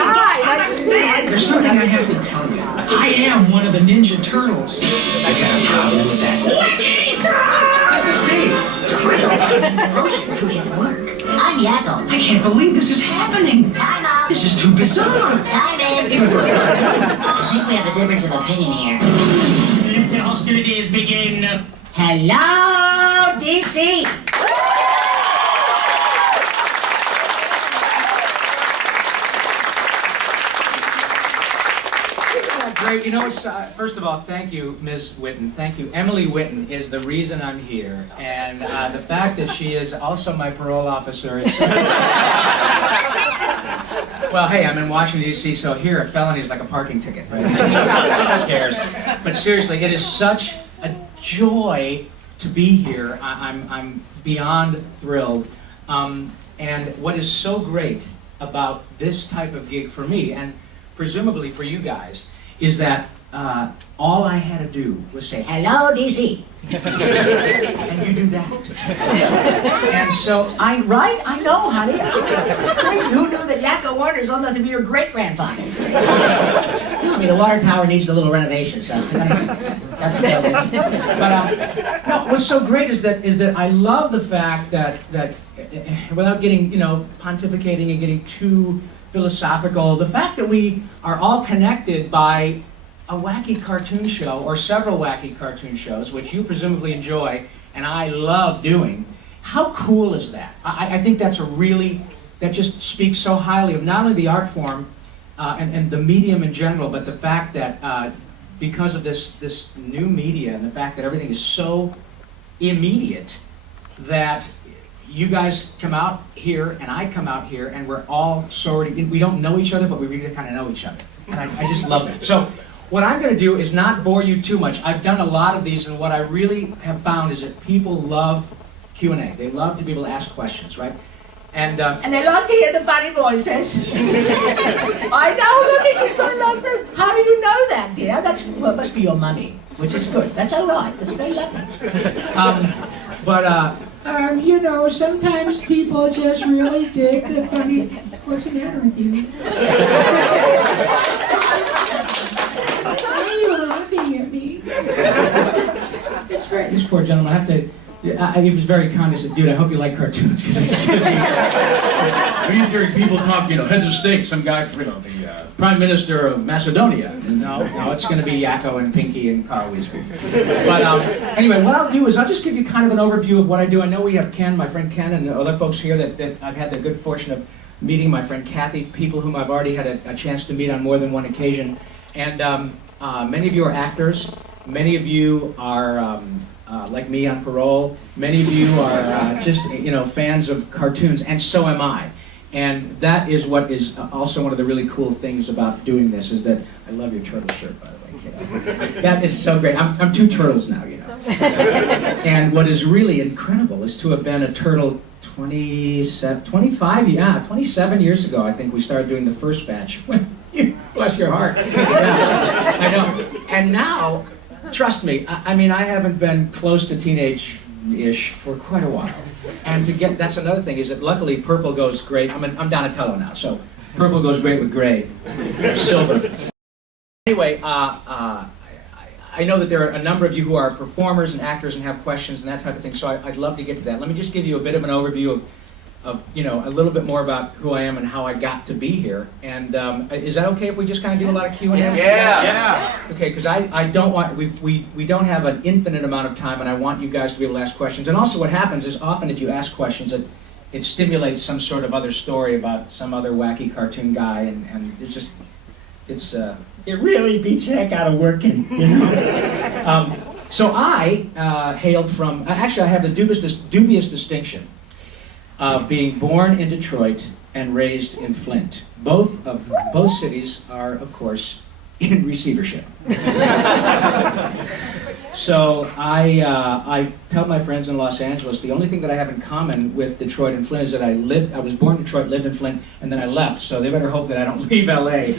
Hi, nice to see you. There's something I have to tell you. I am one of the Ninja Turtles. I got a problem with that. This is me. Who did the work? I'm Yakko. I can't believe this is happening. Time out. This is too bizarre. Time in. I think we have a difference of opinion here. Let the hostilities begin. Hello, DC. Great. You know, first of all, thank you, Ms. Witten. Thank you. Emily Witten is the reason I'm here. And the fact that she is also my parole officer is... Well, hey, I'm in Washington, D.C., so here a felony is like a parking ticket, right? Who cares? But seriously, it is such a joy to be here. I'm beyond thrilled. And what is so great about this type of gig for me, and presumably for you guys, is that all I had to do was say, hello, DC. And you do that. And so, I know, honey. Who knew that Yakko Warner's old enough to be your great-grandfather? I mean, the water tower needs a little renovation, so that's but no, what's so great is that I love the fact that without getting, pontificating and getting too philosophical, the fact that we are all connected by a wacky cartoon show, or several wacky cartoon shows, which you presumably enjoy, and I love doing. How cool is that? I think that just speaks so highly of not only the art form and the medium in general, but the fact that because of this new media and the fact that everything is so immediate, that you guys come out here and I come out here and we're all we don't know each other, but we really kind of know each other. And I just love it. So what I'm going to do is not bore you too much. I've done a lot of these, and what I really have found is that people love Q&A. They love to be able to ask questions, right? And they love to hear the funny voices. I know, look, she's going to love this. How do you know that, dear? Well, it must be your mummy, which is good. That's all right. That's very lovely. Sometimes people just really dig the funny... What's the matter with you? Why are you laughing at me? It's great. This poor gentleman, I have to... he was very condescending. Dude, I hope you like cartoons, because it's good. We're used to hearing people talk, heads of state, some guy from, the Prime Minister of Macedonia. And no, it's going to be Yakko and Pinky and Carl Weasley. But anyway, what I'll do is I'll just give you kind of an overview of what I do. I know we have Ken, my friend Ken, and other folks here that I've had the good fortune of meeting, my friend Kathy, people whom I've already had a chance to meet on more than one occasion. And many of you are actors. Many of you are... like me on parole. Many of you are just, fans of cartoons, and so am I. And that is what is also one of the really cool things about doing this, is that I love your turtle shirt, by the way, kiddo. That is so great. I'm two turtles now, And what is really incredible is to have been a turtle 27 years ago. I think we started doing the first batch. Bless your heart. Yeah, I know. And now, trust me, I mean, I haven't been close to teenage-ish for quite a while. And that's another thing, is that luckily purple goes great. I'm Donatello now, so purple goes great with gray, silver. Anyway, I know that there are a number of you who are performers and actors and have questions and that type of thing, so I'd love to get to that. Let me just give you a bit of an overview of a little bit more about who I am and how I got to be here. And is that okay if we just kind of do a lot of Q&A? Yeah. Okay, because I don't want, we don't have an infinite amount of time, and I want you guys to be able to ask questions. And also what happens is often if you ask questions, it stimulates some sort of other story about some other wacky cartoon guy, and it really beats the heck out of working, So I hailed from, actually I have the dubious distinction of being born in Detroit and raised in Flint. Both cities are, of course, in receivership. So I tell my friends in Los Angeles the only thing that I have in common with Detroit and Flint is that I was born in Detroit, lived in Flint, and then I left. So they better hope that I don't leave LA.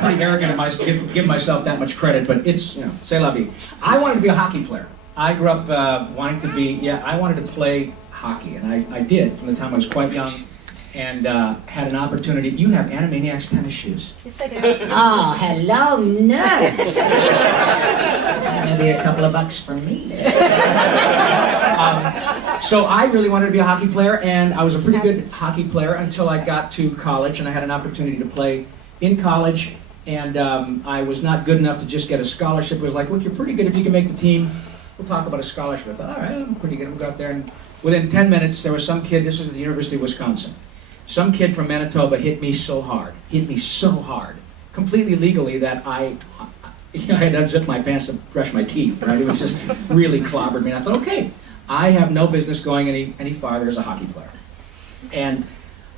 Pretty arrogant of myself, give myself that much credit, but it's, c'est la vie. I wanted to be a hockey player. I grew up wanting to be, I wanted to play hockey, and I did from the time I was quite young, and had an opportunity. You have Animaniacs tennis shoes. Yes, I do. Oh, hello, nurse. Maybe a couple of bucks for me. So I really wanted to be a hockey player, and I was a pretty good hockey player until I got to college, and I had an opportunity to play in college, and I was not good enough to just get a scholarship. It was like, look, you're pretty good if you can make the team. We'll talk about a scholarship. I thought, all right, I'm pretty good. I'll go out there, and within 10 minutes, there was some kid, this was at the University of Wisconsin, some kid from Manitoba hit me so hard, completely legally, that I had to unzip my pants to brush my teeth, right? It was just really clobbered me. And I thought, okay, I have no business going any farther as a hockey player. And,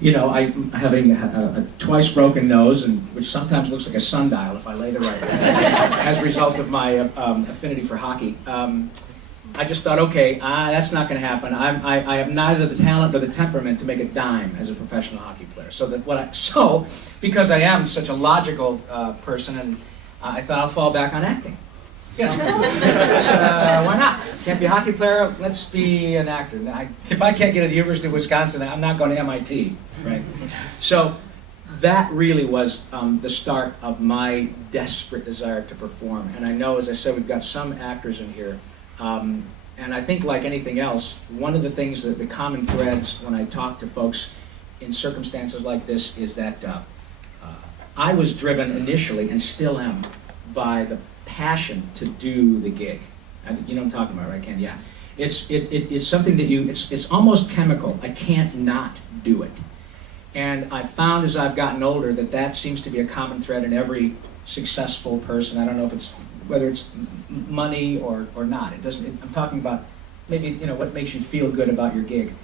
I'm having a twice broken nose, which sometimes looks like a sundial if I lay the right way, as a result of my affinity for hockey. I just thought, okay, that's not going to happen. I have neither the talent nor the temperament to make a dime as a professional hockey player. So because I am such a logical person, and I thought I'll fall back on acting. Why not? Can't be a hockey player. Let's be an actor. If I can't get to the University of Wisconsin, I'm not going to MIT, right? So that really was the start of my desperate desire to perform. And I know, as I said, we've got some actors in here. And I think, like anything else, one of the things that the common threads when I talk to folks in circumstances like this is that I was driven initially, and still am, by the passion to do the gig. You know what I'm talking about, right, Ken? Yeah. It's something that it's almost chemical. I can't not do it. And I've found as I've gotten older that seems to be a common thread in every successful person. I don't know if it's whether it's money or not. I'm talking about maybe what makes you feel good about your gig.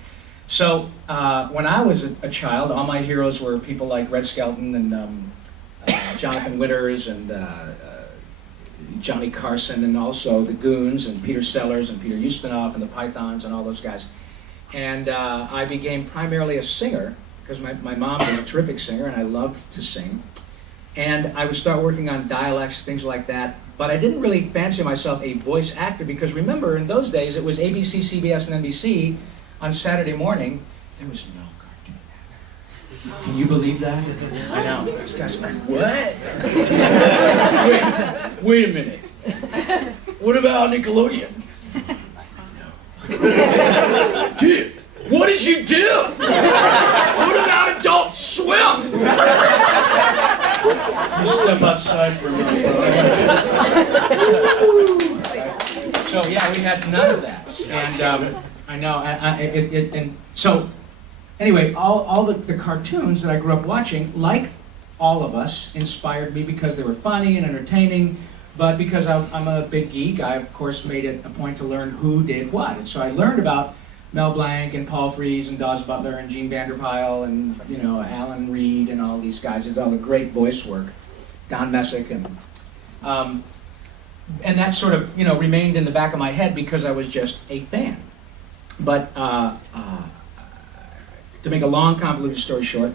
So when I was a child, all my heroes were people like Red Skelton and Jonathan Winters and Johnny Carson, and also the Goons and Peter Sellers and Peter Ustinov and the Pythons and all those guys. And I became primarily a singer because my mom was a terrific singer and I loved to sing. And I would start working on dialects, things like that. But I didn't really fancy myself a voice actor because remember, in those days, it was ABC, CBS, and NBC on Saturday morning. There was no cartoon network. Can you believe that? I know. This guy's going, what? Wait a minute. What about Nickelodeon? No. Dude, what did you do? What about Adult Swim? You step outside for a minute. So yeah, we had none of that, and I know. And so anyway, all the cartoons that I grew up watching, like all of us, inspired me because they were funny and entertaining. But because I'm a big geek, I of course made it a point to learn who did what, and so I learned about Mel Blanc and Paul Frees and Dawes Butler and Gene Vanderpyle and Alan Reed and all these guys did all the great voice work, Don Messick, and that sort of remained in the back of my head because I was just a fan. But to make a long convoluted story short,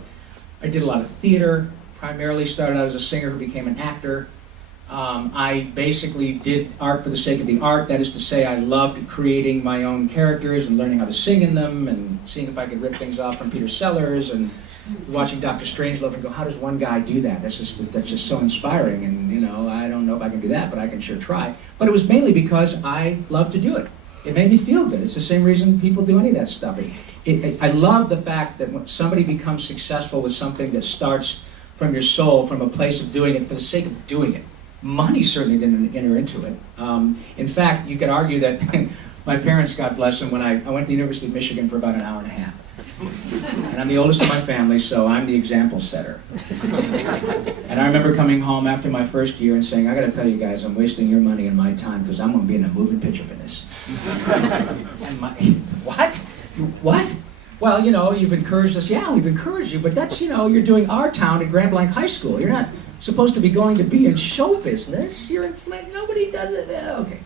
I did a lot of theater. Primarily started out as a singer who became an actor. I basically did art for the sake of the art. That is to say, I loved creating my own characters and learning how to sing in them and seeing if I could rip things off from Peter Sellers and watching Dr. Strangelove and go, how does one guy do that? That's just so inspiring. And I don't know if I can do that, but I can sure try. But it was mainly because I love to do it. It made me feel good. It's the same reason people do any of that stuff. I love the fact that when somebody becomes successful with something that starts from your soul, from a place of doing it for the sake of doing it. Money certainly didn't enter into it. In fact, you could argue that my parents, God bless them, when I went to the University of Michigan for about an hour and a half. And I'm the oldest of my family, so I'm the example setter. And I remember coming home after my first year and saying, I gotta tell you guys, I'm wasting your money and my time because I'm gonna be in a moving picture business. And what? What? Well, you've encouraged us. Yeah, we've encouraged you, but that's, you're doing our town at Grand Blanc High School. You're not supposed to be going to be in show business. You're in Flint. Nobody does it. Okay.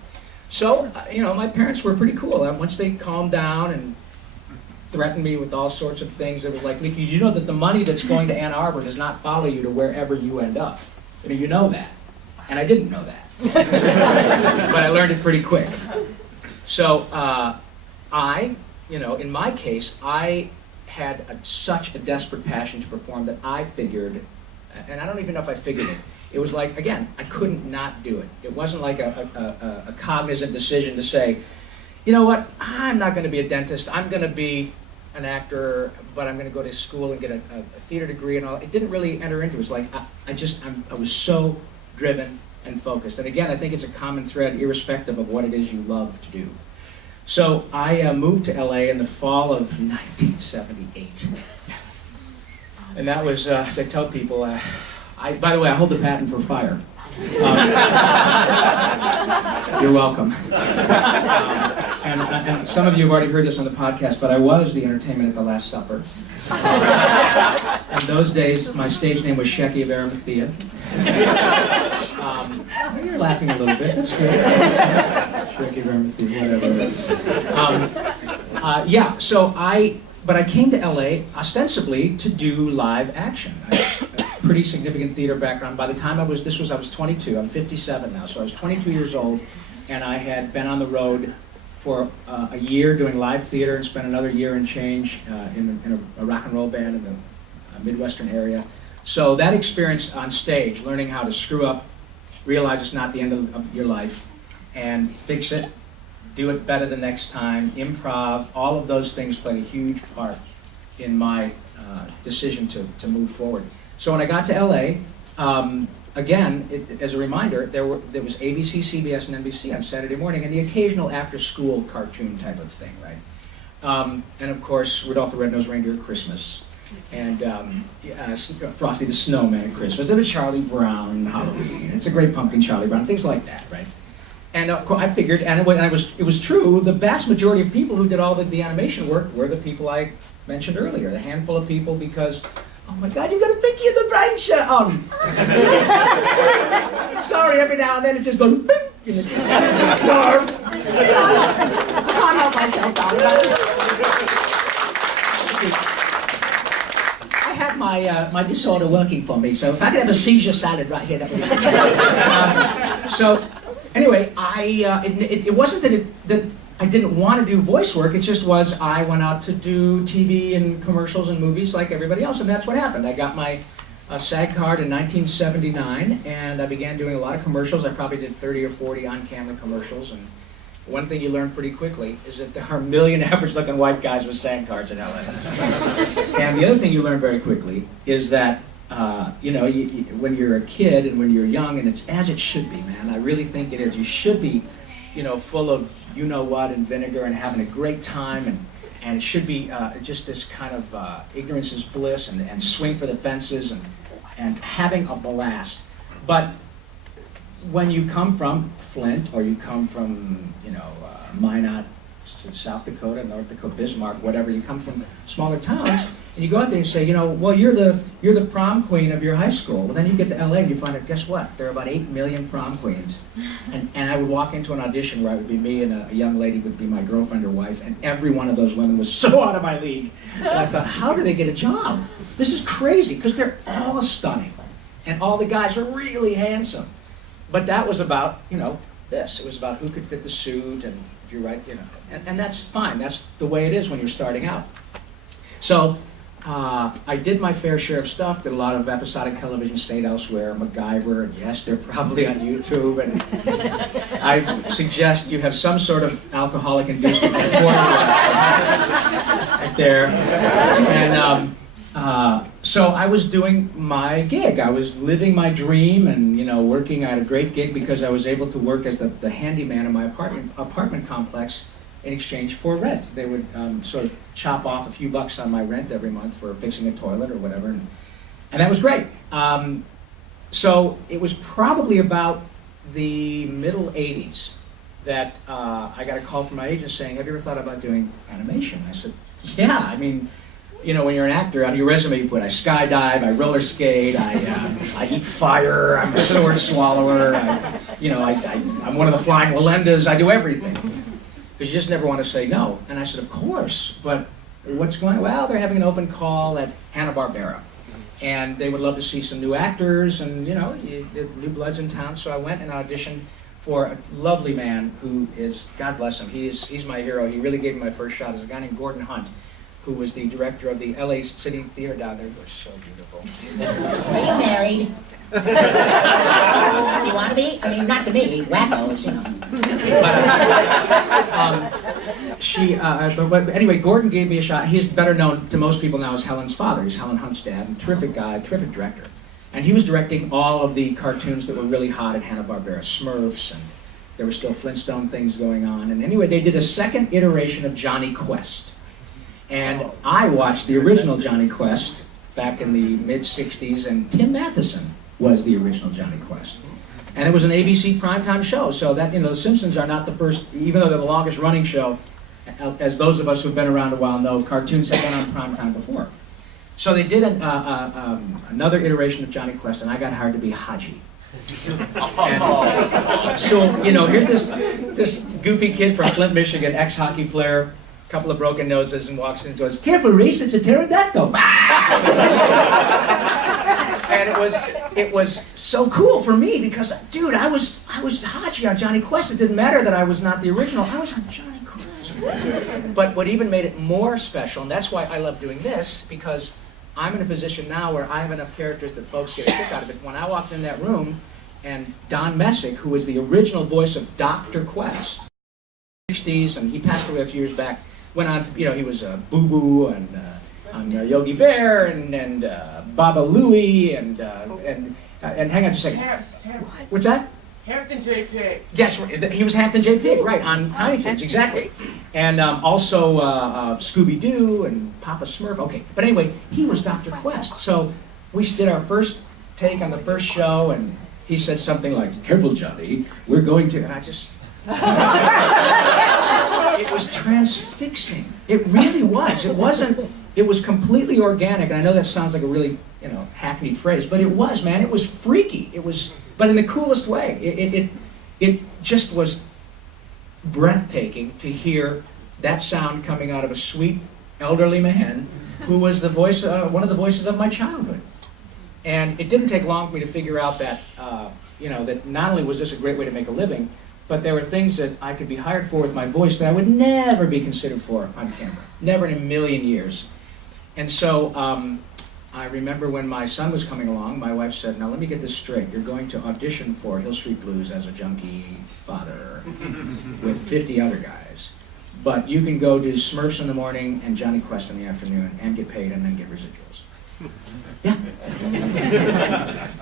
So, my parents were pretty cool. And once they calmed down and threatened me with all sorts of things, it was like, Mickey, you know that the money that's going to Ann Arbor does not follow you to wherever you end up. You know that. And I didn't know that. But I learned it pretty quick. So in my case, I had such a desperate passion to perform that I figured, and I don't even know if I figured it, it was like, again, I couldn't not do it. It wasn't like a cognizant decision to say, you know what, I'm not going to be a dentist, I'm going to be an actor, but I'm going to go to school and get a theater degree and all. It didn't really enter into it. It was like, I was so driven and focused. And again, I think it's a common thread irrespective of what it is you love to do. So I moved to LA in the fall of 1978. And that was, as I tell people, by the way, I hold the patent for fire. You're welcome. And some of you have already heard this on the podcast, but I was the entertainment at the Last Supper. In those days, my stage name was Shecky of Arimathea. You're laughing a little bit, that's good. Shecky of Arimathea, whatever. But I came to LA ostensibly to do live action. I had a pretty significant theater background. By the time I was 22. I'm 57 now, so I was 22 years old, and I had been on the road for a year doing live theater and spent another year and change in a rock and roll band in the Midwestern area. So that experience on stage, learning how to screw up, realize it's not the end of your life, and fix it, do it better the next time, improv, all of those things played a huge part in my decision to move forward. So when I got to LA, again, as a reminder, there was ABC, CBS, and NBC on Saturday morning, and the occasional after-school cartoon type of thing, right? And of course, Rudolph the Red-Nosed Reindeer at Christmas, and Frosty the Snowman at Christmas, and the Charlie Brown Halloween. It's a Great Pumpkin, Charlie Brown, things like that, right? And of course, I figured, and it was true, the vast majority of people who did all the animation work were the people I mentioned earlier, the handful of people, because, oh my God, you got a Pinky and the Brain shirt on. Sorry, every now and then it just goes, bing, and it just, Narf. I can't help myself, darling. I have my disorder working for me, so if I could have a seizure salad right here, that would be so anyway, it wasn't that I didn't want to do voice work, it just was I went out to do TV and commercials and movies like everybody else, and that's what happened. I got my SAG card in 1979, and I began doing a lot of commercials. I probably did 30 or 40 on-camera commercials, and one thing you learn pretty quickly is that there are a million average-looking white guys with SAG cards in LA. And the other thing you learn very quickly is that when you're a kid and when you're young, and it's as it should be, man. I really think it is. You should be, full of you-know-what and vinegar and having a great time, and it should be just this kind of ignorance is bliss and swing for the fences and having a blast. But when you come from Flint, or you come from, Minot, South Dakota, North Dakota, Bismarck, whatever, you come from smaller towns, and you go out there and say, well, you're the prom queen of your high school. Well, then you get to LA and you find out, guess what? There are about 8 million prom queens. And I would walk into an audition where it would be me and a young lady would be my girlfriend or wife, and every one of those women was so out of my league. And I thought, how do they get a job? This is crazy, because they're all stunning. And all the guys are really handsome. But that was about, this. It was about who could fit the suit, and if you're right, and that's fine. That's the way it is when you're starting out. So I did my fair share of stuff, did a lot of episodic television, Stayed Elsewhere, MacGyver, and yes, they're probably on YouTube, and I suggest you have some sort of alcoholic inducement before right there. And so I was doing my gig. I was living my dream and, working. I had a great gig because I was able to work as the handyman in my apartment complex in exchange for rent. They would sort of chop off a few bucks on my rent every month for fixing a toilet or whatever. And that was great. So it was probably about the middle 80s that I got a call from my agent saying, have you ever thought about doing animation? I said, yeah, when you're an actor, on your resume you put, I skydive, I roller skate, I eat fire, I'm a sword swallower, I'm one of the flying Walendas, I do everything. Because you just never want to say no. And I said, of course, but what's going on? Well, they're having an open call at Hanna-Barbera. And they would love to see some new actors and, new bloods in town. So I went and auditioned for a lovely man who is, God bless him, he's my hero. He really gave me my first shot. Is a guy named Gordon Hunt, who was the director of the LA City Theater down there. They're so beautiful. Are you married? You want to be? I mean, not to me, wackos, But anyway, Gordon gave me a shot. He's better known to most people now as Helen's father. He's Helen Hunt's dad, and terrific guy, terrific director. And he was directing all of the cartoons that were really hot at Hanna-Barbera, Smurfs, and there were still Flintstone things going on. And anyway, they did a second iteration of Johnny Quest. And I watched the original Johnny Quest back in the mid-'60s, and Tim Matheson was the original Johnny Quest. And it was an ABC primetime show, so that, The Simpsons are not the first, even though they're the longest running show, as those of us who've been around a while know, cartoons have been on primetime before. So they did another iteration of Johnny Quest, and I got hired to be Haji. And, so, here's this goofy kid from Flint, Michigan, ex-hockey player, couple of broken noses, and walks in and goes, "Careful, Reese, it's a pterodactyl." And it was so cool for me because, dude, I was Haji on Johnny Quest. It didn't matter that I was not the original. I was on Johnny Quest. But what even made it more special, and that's why I love doing this, because I'm in a position now where I have enough characters that folks get a kick out of it. When I walked in that room, and Don Messick, who was the original voice of Dr. Quest, 60s, and he passed away a few years back, went on to, he was Boo Boo and on Yogi Bear and Baba Louie and hang on just a second. What's that? Hampton J. Pig. Yes, he was Hampton J. Pig, right, on Tiny Toons, exactly. And also Scooby-Doo and Papa Smurf. Okay, but anyway, he was Dr. Quest. So we did our first take on the first show, and he said something like, "Careful, Johnny, we're going to," and I just... It was transfixing. It really was. It was completely organic, and I know that sounds like a really, hackneyed phrase, but it was, man. It was freaky. It was, but in the coolest way. It just was breathtaking to hear that sound coming out of a sweet, elderly man who was the voice, one of the voices of my childhood. And it didn't take long for me to figure out that, that not only was this a great way to make a living, but there were things that I could be hired for with my voice that I would never be considered for on camera. Never in a million years. And so I remember when my son was coming along, my wife said, "Now let me get this straight. You're going to audition for Hill Street Blues as a junkie father with 50 other guys. But you can go do Smurfs in the morning and Johnny Quest in the afternoon and get paid and then get residuals." Yeah.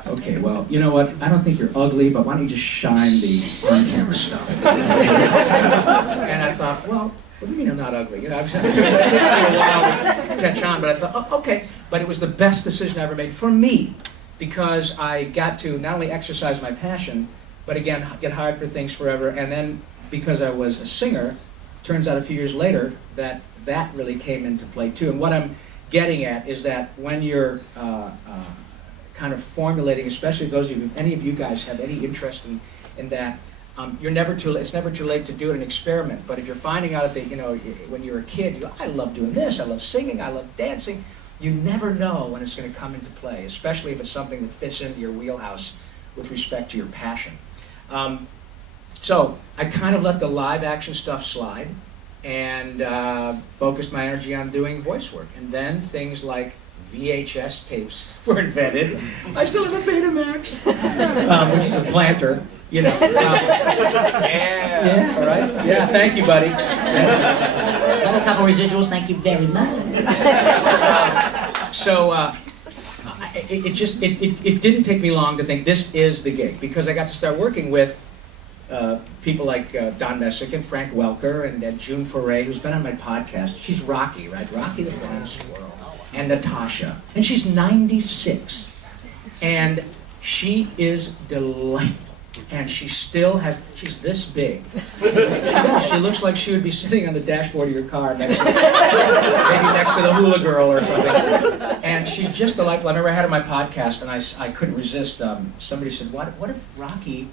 Okay, well, you know what? I don't think you're ugly, but why don't you just shine the on-camera stuff? And I thought, well, what do you mean I'm not ugly? It took me a while to catch on, but I thought, oh, okay. But it was the best decision I ever made for me, because I got to not only exercise my passion, but again, get hired for things forever. And then, because I was a singer, turns out a few years later that really came into play too. And what I'm getting at is that when you're kind of formulating, especially those of you, any of you guys have any interest in that, it's never too late to do an experiment. But if you're finding out that, when you're a kid, you go, I love doing this, I love singing, I love dancing, you never know when it's going to come into play, especially if it's something that fits into your wheelhouse with respect to your passion. So I kind of let the live action stuff slide and focused my energy on doing voice work. And then things like VHS tapes were invented. I still have a Betamax, which is a planter, Yeah, all right. Yeah, thank you, buddy. Got a couple residuals, thank you very much. It didn't take me long to think this is the gig, because I got to start working with people like Don Messick and Frank Welker and June Foray, who's been on my podcast. She's Rocky, right? Rocky the Flying Squirrel. And Natasha. And she's 96. And she is delightful. And she still has, she's this big. She looks like she would be sitting on the dashboard of your car maybe next to the hula girl or something. And she's just delightful. I remember I had her on my podcast and I couldn't resist. Somebody said, what if Rocky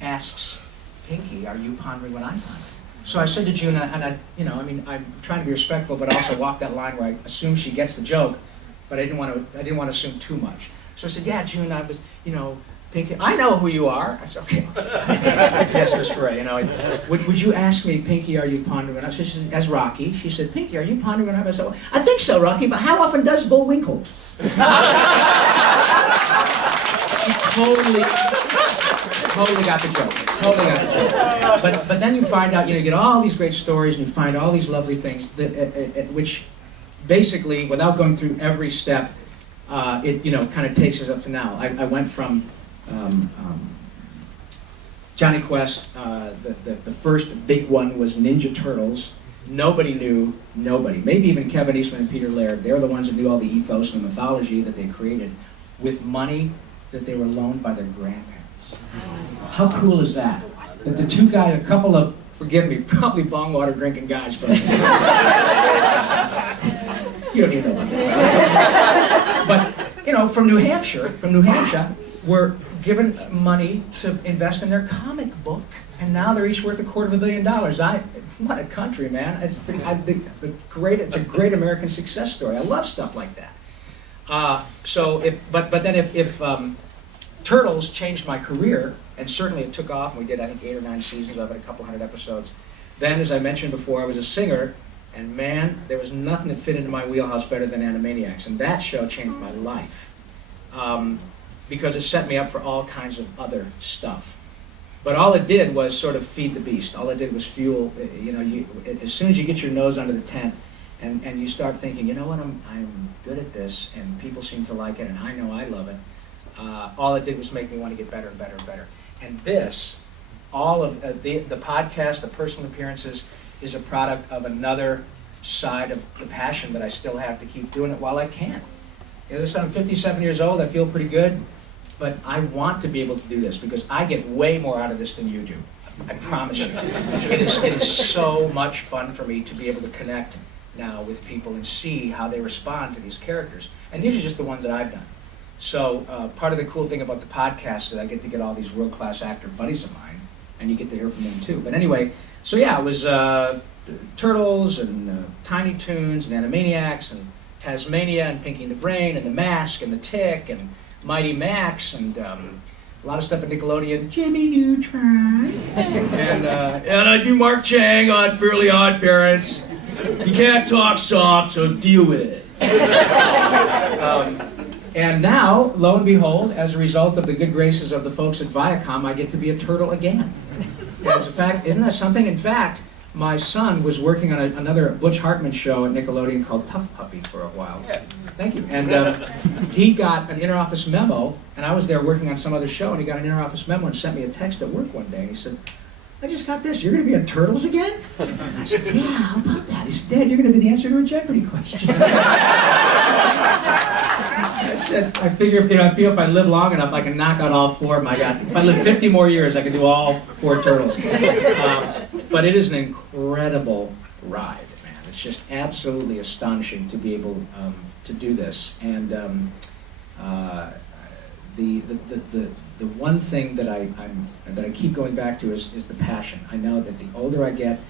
asks Pinky, are you pondering what I'm pondering? So I said to June, and I, I'm trying to be respectful, but also walk that line where I assume she gets the joke, but I didn't want to assume too much. So I said, yeah, June, I was, Pinky, I know who you are. I said, okay. Yes, Miss Frey, would you ask me, Pinky, are you pondering what I'm? She said, as Rocky, she said, Pinky, are you pondering what I'm? I said, well, I think so, Rocky, but how often does Bullwinkle? She totally got the joke. Totally got the joke. But then you find out, you get all these great stories and you find all these lovely things that, which basically, without going through every step, it kind of takes us up to now. I went from Johnny Quest. The first big one was Ninja Turtles. Nobody knew, nobody. Maybe even Kevin Eastman and Peter Laird. They're the ones that knew all the ethos and the mythology that they created with money that they were loaned by their grandparents. How cool is that? That the two guys, a couple of, forgive me, probably bong water drinking guys, but you don't even know about that. But, from New Hampshire, were given money to invest in their comic book, and now they're each worth $250 million. What a country, man. It's a great American success story. I love stuff like that. If Turtles changed my career, and certainly it took off, and we did, I think, 8 or 9 seasons of it, a couple hundred episodes. Then, as I mentioned before, I was a singer, and man, there was nothing that fit into my wheelhouse better than Animaniacs, and that show changed my life. Because it set me up for all kinds of other stuff. But all it did was sort of feed the beast. All it did was fuel, as soon as you get your nose under the tent, and you start thinking, you know what, I'm good at this, and people seem to like it, and I know I love it. All it did was make me want to get better and better and better. And this, all of the podcast, the personal appearances, is a product of another side of the passion that I still have to keep doing it while I can. As I said, I'm 57 years old, I feel pretty good, but I want to be able to do this because I get way more out of this than you do. I promise you. It is so much fun for me to be able to connect now with people and see how they respond to these characters. And these are just the ones that I've done. So part of the cool thing about the podcast is I get to get all these world-class actor buddies of mine, and you get to hear from them too. But anyway, so yeah, it was Turtles and Tiny Toons and Animaniacs and Tasmania and Pinky and the Brain and The Mask and The Tick and Mighty Max and a lot of stuff at Nickelodeon. Jimmy Neutron. and I do Mark Chang on Fairly Odd Parents. You can't talk soft, so deal with it. And now, lo and behold, as a result of the good graces of the folks at Viacom, I get to be a turtle again. As a fact, isn't that something? In fact, my son was working on another Butch Hartman show at Nickelodeon called Tough Puppy for a while. Yeah. Thank you. And he got an interoffice memo, and I was there working on some other show, and he got an interoffice memo and sent me a text at work one day, and he said, I just got this, you're going to be on Turtles again? And I said, yeah, how about that? He said, Dad, you're going to be the answer to a Jeopardy question. I said, I figure, I feel if I live long enough, I can knock out all 4 of my guys. If I live 50 more years, I can do all 4 Turtles. But it is an incredible ride, man. It's just absolutely astonishing to be able to do this. And the one thing that I keep going back to is the passion. I know that the older I get,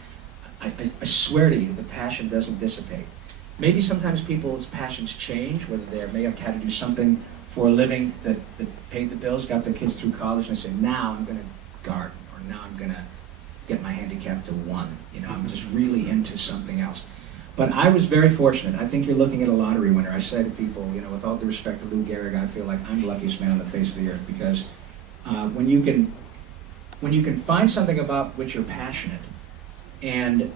I swear to you, the passion doesn't dissipate. Maybe sometimes people's passions change, whether they may have had to do something for a living that paid the bills, got their kids through college, and they say, now I'm going to garden, or now I'm going to get my handicap to 1. I'm just really into something else. But I was very fortunate. I think you're looking at a lottery winner. I say to people, with all due respect to Lou Gehrig, I feel like I'm the luckiest man on the face of the earth because when you can find something about which you're passionate and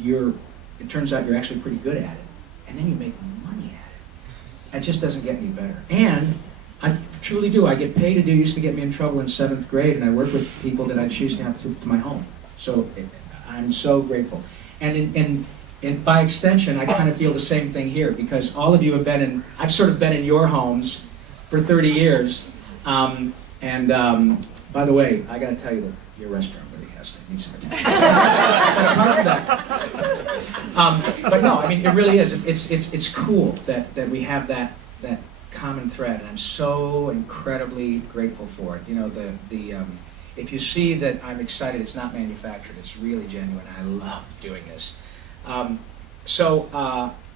it turns out you're actually pretty good at it, and then you make money at it. It just doesn't get any better. And I truly do. I get paid to do. Used to get me in trouble in 7th grade, and I work with people that I choose to have to my home. So I'm so grateful. And by extension, I kind of feel the same thing here because all of you have I've sort of been in your homes for 30 years. And And by the way, I got to tell you that your restaurant really needs some attention. But no, I mean it really is. It's cool that we have that common thread, and I'm so incredibly grateful for it. You know, if you see that I'm excited, it's not manufactured. It's really genuine. I love doing this.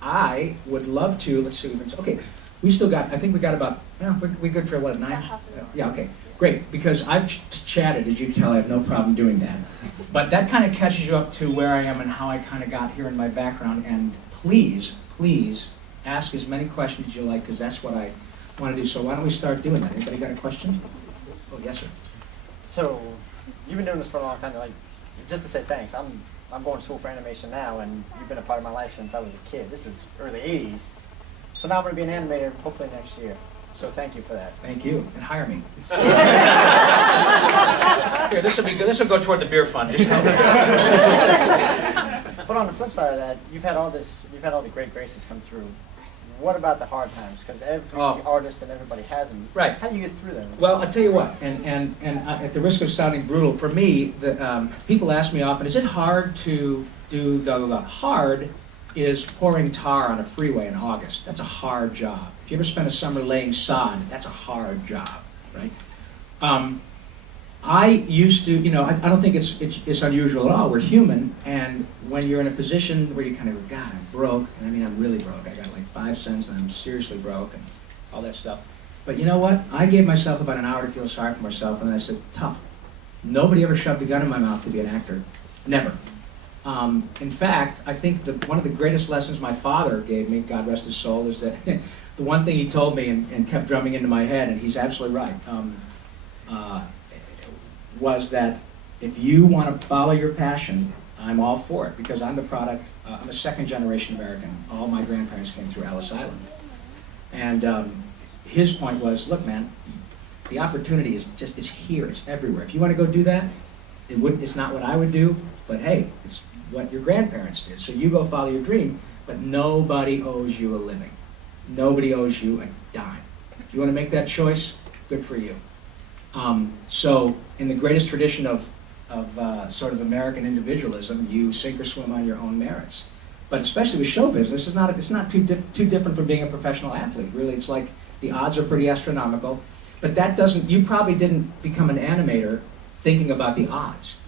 I would love to. Let's see. Okay, we still got. I think we got about. We good for what, 9? Yeah. Okay. Great. Because I've chatted, as you can tell, I have no problem doing that. But that kind of catches you up to where I am and how I kind of got here in my background. And please ask as many questions as you like, because that's what I want to do. So why don't we start doing that? Anybody got a question? Oh, yes, sir. So, you've been doing this for a long time. Like, just to say thanks. I'm going to school for animation now, and you've been a part of my life since I was a kid. This is early '80s. So now I'm going to be an animator, hopefully next year. So thank you for that. Thank you, and hire me. Here, this will go toward the beer fund. Just help me. But on the flip side of that, you've had all the great graces come through. What about the hard times? Because every artist and everybody has them. Right. How do you get through them? Well, I'll tell you what, and at the risk of sounding brutal, for me, people ask me often, is it hard to do the hard is pouring tar on a freeway in August. That's a hard job. If you ever spend a summer laying sod, that's a hard job, right? I used to, I don't think it's unusual at all. We're human, and when you're in a position where you kind of go, God, I'm broke, and I mean, I'm really broke. I got like 5 cents, and I'm seriously broke, and all that stuff. But you know what? I gave myself about an hour to feel sorry for myself, and then I said, tough. Nobody ever shoved a gun in my mouth to be an actor. Never. In fact, I think one of the greatest lessons my father gave me, God rest his soul, is that the one thing he told me and kept drumming into my head, and he's absolutely right, was that if you want to follow your passion, I'm all for it, because I'm the product, I'm a second-generation American. All my grandparents came through Ellis Island. And his point was, look, man, the opportunity it's here, it's everywhere. If you want to go do that, it's not what I would do, but hey, it's what your grandparents did. So you go follow your dream, but nobody owes you a living. Nobody owes you a dime. If you want to make that choice, good for you. So in the greatest tradition of sort of American individualism, you sink or swim on your own merits. But especially with show business, it's not too different from being a professional athlete. Really, it's like the odds are pretty astronomical. But that doesn't, you probably didn't become an animator thinking about the odds.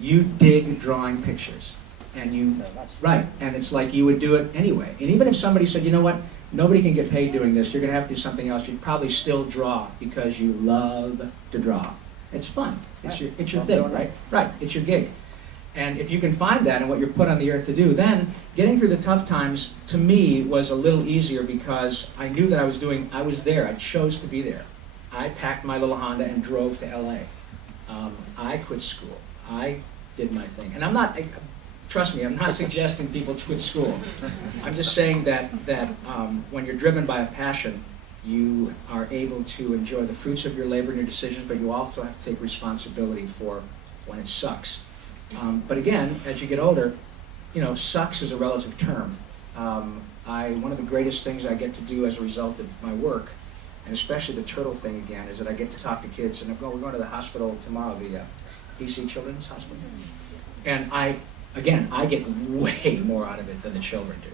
You dig drawing pictures. And right, and it's like you would do it anyway. And even if somebody said, you know what, nobody can get paid doing this, you're going to have to do something else, you'd probably still draw because you love to draw. It's fun. It's your thing, right? Right, it's your gig. And if you can find that and what you're put on the earth to do, then getting through the tough times, to me, was a little easier because I knew that I was there, I chose to be there. I packed my little Honda and drove to LA. I quit school. I did my thing. And trust me, I'm not suggesting people quit school. I'm just saying that when you're driven by a passion, you are able to enjoy the fruits of your labor and your decisions, but you also have to take responsibility for when it sucks. But again, as you get older, sucks is a relative term. One of the greatest things I get to do as a result of my work, and especially the turtle thing again, is that I get to talk to kids, and we're going to the hospital tomorrow, the DC Children's Hospital. And I get way more out of it than the children do.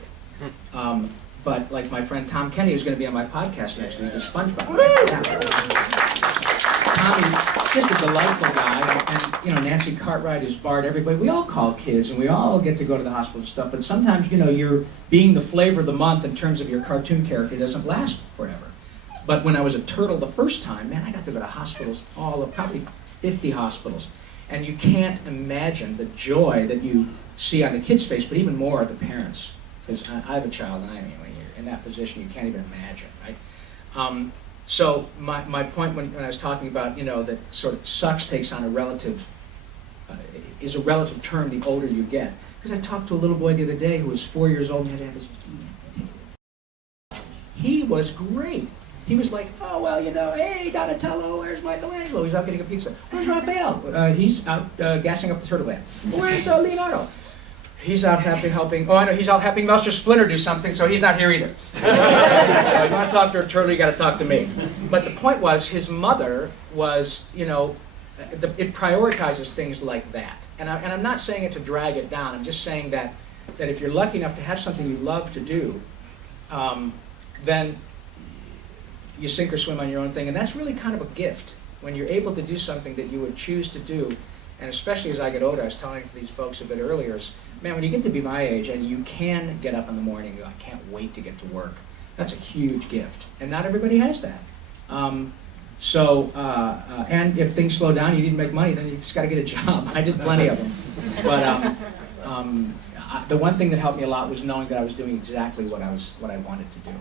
But like my friend Tom Kenny, who's going to be on my podcast next week, is SpongeBob. Tommy's just a delightful guy, and Nancy Cartwright is Bart. Everybody, we all call kids, and we all get to go to the hospital and stuff. But sometimes, you're being the flavor of the month in terms of your cartoon character doesn't last forever. But when I was a turtle the first time, man, I got to go to hospitals, probably 50 hospitals. And you can't imagine the joy that you see on the kid's face, but even more at the parents. Because I have a child, and when you're in that position, you can't even imagine, right? So my point when I was talking about, that sort of sucks takes on is a relative term the older you get. Because I talked to a little boy the other day who was 4 years old and had to have his... He was great. He was like, oh, well, hey, Donatello, where's Michelangelo? He's out getting a pizza. Where's Raphael? He's out gassing up the turtle land. Where's Leonardo? He's out helping. Oh, I know, he's out helping Master Splinter do something, so he's not here either. So you want to talk to a turtle, you got to talk to me. But the point was, his mother was, you know, it prioritizes things like that. And I'm not saying it to drag it down. I'm just saying that if you're lucky enough to have something you love to do, then you sink or swim on your own thing. And that's really kind of a gift when you're able to do something that you would choose to do. And especially as I get older, I was telling these folks a bit earlier, is, man, when you get to be my age and you can get up in the morning and go, I can't wait to get to work, that's a huge gift. And not everybody has that. And if things slow down, you need to make money, then you just got to get a job. I did plenty of them. But the one thing that helped me a lot was knowing that I was doing exactly what I wanted to do.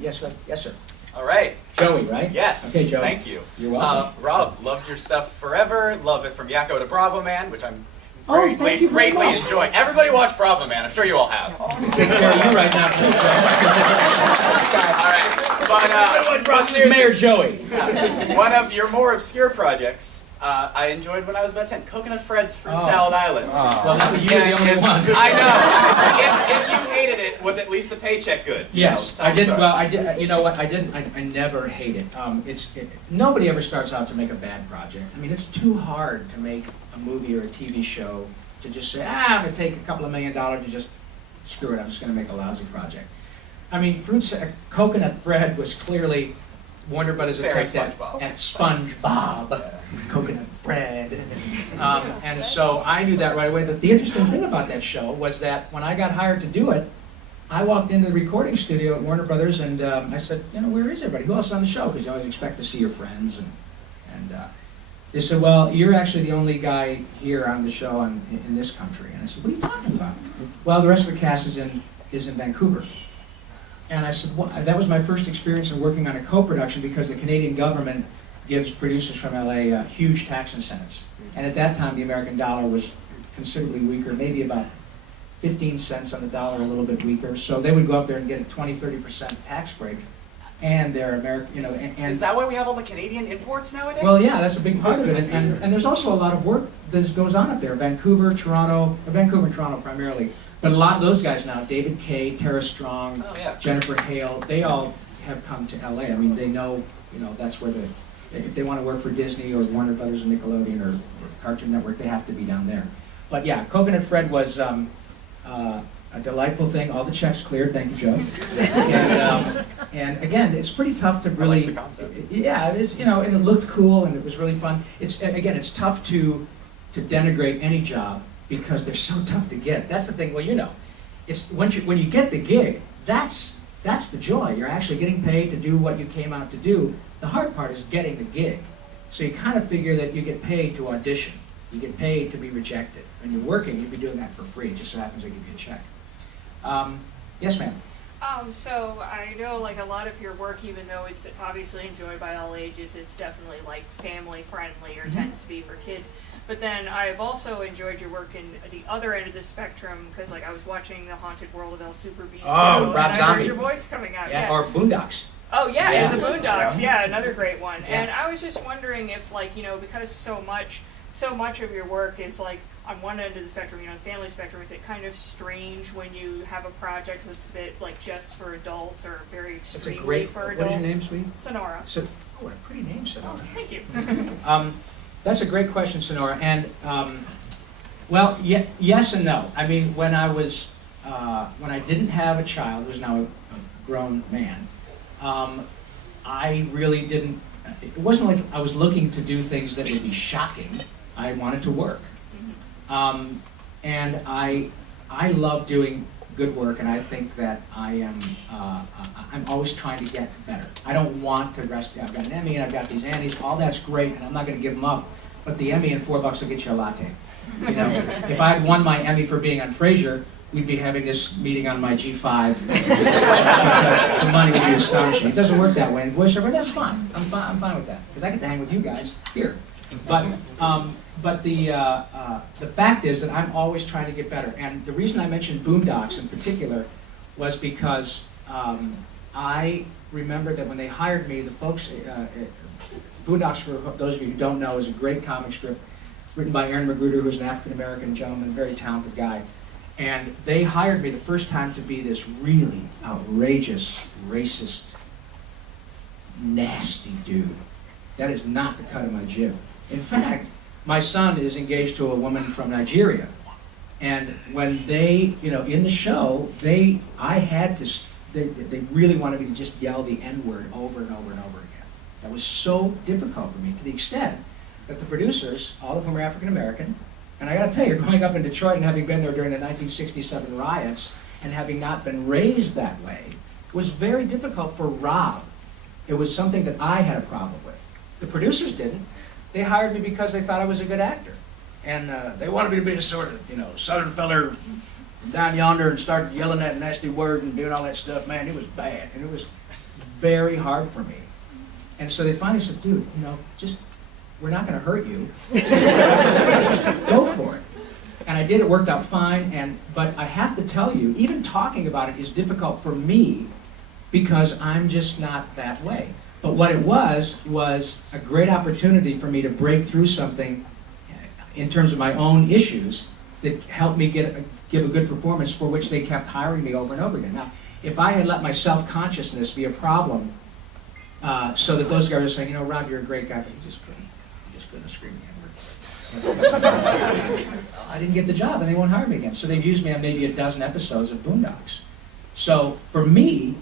Yes, sir. All right. Joey, right? Yes. Okay, Joey. Thank you. You're welcome. Rob, loved your stuff forever. Love it from Yakko to Bravo Man, which I'm Thank you very greatly much. enjoying. Everybody watch Bravo Man. I'm sure you all have. Take care of you right now, too, All right. But seriously, Mayor Joey. one of your more obscure projects I enjoyed when I was about 10. Coconut Fred's Fruit Salad Island. Well, that was you the only one. I know. If you hated it, was at least the paycheck good? Yes, You know, I did. sorry. Well, I did. You know what? I didn't. I never hate it. Nobody ever starts out to make a bad project. I mean, it's too hard to make a movie or a TV show to just say, I'm going to take $2 million and just screw it. I'm just going to make a lousy project. I mean, Coconut Fred was clearly Warner Brothers Very attempt SpongeBob. at SpongeBob, Coconut Fred. And so I knew that right away. The interesting thing about that show was that when I got hired to do it, I walked into the recording studio at Warner Brothers and I said, you know, where is everybody? Who else is on the show? Because you always expect to see your friends. And they said, well, you're actually the only guy here on the show in this country. And I said, what are you talking about? Well, the rest of the cast is in Vancouver. And I said, well, that was my first experience in working on a co-production because the Canadian government gives producers from LA huge tax incentives. And at that time, the American dollar was considerably weaker, maybe about 15 cents on the dollar, a little bit weaker. So they would go up there and get a 20-30% tax break. And they're American, you know. And Is that why we have all the Canadian imports nowadays? well, yeah, that's a big part of it. And there's also a lot of work that goes on up there. Vancouver and Toronto primarily. But a lot of those guys now, David Kay, Tara Strong, Jennifer Hale, they all have come to LA. I mean, they know, you know, that's where if they want to work for Disney or Warner Brothers or Nickelodeon or Cartoon Network, they have to be down there. But yeah, Coconut Fred was a delightful thing. All the checks cleared, thank you, Joe. And again, it's pretty tough to really. I like the concept. Yeah, it's, you know, and it looked cool and it was really fun. It's tough to denigrate any job because they're so tough to get. That's the thing. Well, you know, it's when you get the gig, that's the joy. You're actually getting paid to do what you came out to do. The hard part is getting the gig. So you kind of figure that you get paid to audition. You get paid to be rejected. When you're working, you'd be doing that for free. It just so happens they give you a check. Yes, ma'am. So I know, like, a lot of your work, even though it's obviously enjoyed by all ages, it's definitely like family friendly or tends to be for kids. But then I've also enjoyed your work in the other end of the spectrum because, like, I was watching The Haunted World of El Super Beast. Oh, and Rob I Zombie. heard your voice coming out. Yeah, or Boondocks. Oh yeah, Yeah. and the Boondocks. Yeah, another great one. Yeah. And I was just wondering if, like, you know, because so much of your work is like on one end of the spectrum, you know, the family spectrum, is it kind of strange when you have a project that's a bit like just for adults or very That's a extremely great. for What adults? is your name, sweetie? Sonora. What a pretty name, Sonora. Thank you. That's a great question, Sonora. And well, yes and no. I mean, when I didn't have a child, who's now a grown man, I really didn't. It wasn't like I was looking to do things that would be shocking. I wanted to work, and I love doing good work, and I think that I'm always trying to get better. I don't want to rest. I've got an Emmy and I've got these Annies. All that's great, and I'm not going to give them up. But the Emmy and $4 will get you a latte. You know, if I had won my Emmy for being on Frasier, we'd be having this meeting on my G5. Because the money would be astonishing. It doesn't work that way in voiceover. That's fine. I'm fine with that because I get to hang with you guys here. But the fact is that I'm always trying to get better. And the reason I mentioned Boondocks in particular was because I remember that when they hired me, the folks, Boondocks, for those of you who don't know, is a great comic strip written by Aaron Magruder, who's an African-American gentleman, very talented guy. And they hired me the first time to be this really outrageous, racist, nasty dude. That is not the cut of my jib. In fact, my son is engaged to a woman from Nigeria. And when they, in the show, they really wanted me to just yell the N-word over and over and over again. That was so difficult for me, to the extent that the producers, all of whom are African American, and I gotta tell you, growing up in Detroit and having been there during the 1967 riots and having not been raised that way, was very difficult for Rob. It was something that I had a problem with. The producers didn't. They hired me because they thought I was a good actor. And they wanted me to be a sort of, southern feller from down yonder and start yelling that nasty word and doing all that stuff. Man, it was bad. And it was very hard for me. And so they finally said, dude, we're not going to hurt you. Go for it. And I did. It worked out fine. But I have to tell you, even talking about it is difficult for me because I'm just not that way. But what it was a great opportunity for me to break through something in terms of my own issues that helped me give a good performance, for which they kept hiring me over and over again. Now, if I had let my self-consciousness be a problem, so that those guys were saying, Rob, you're a great guy, but you just couldn't scream the N-word. I didn't get the job, and they won't hire me again. So they've used me on maybe a dozen episodes of Boondocks. So for me,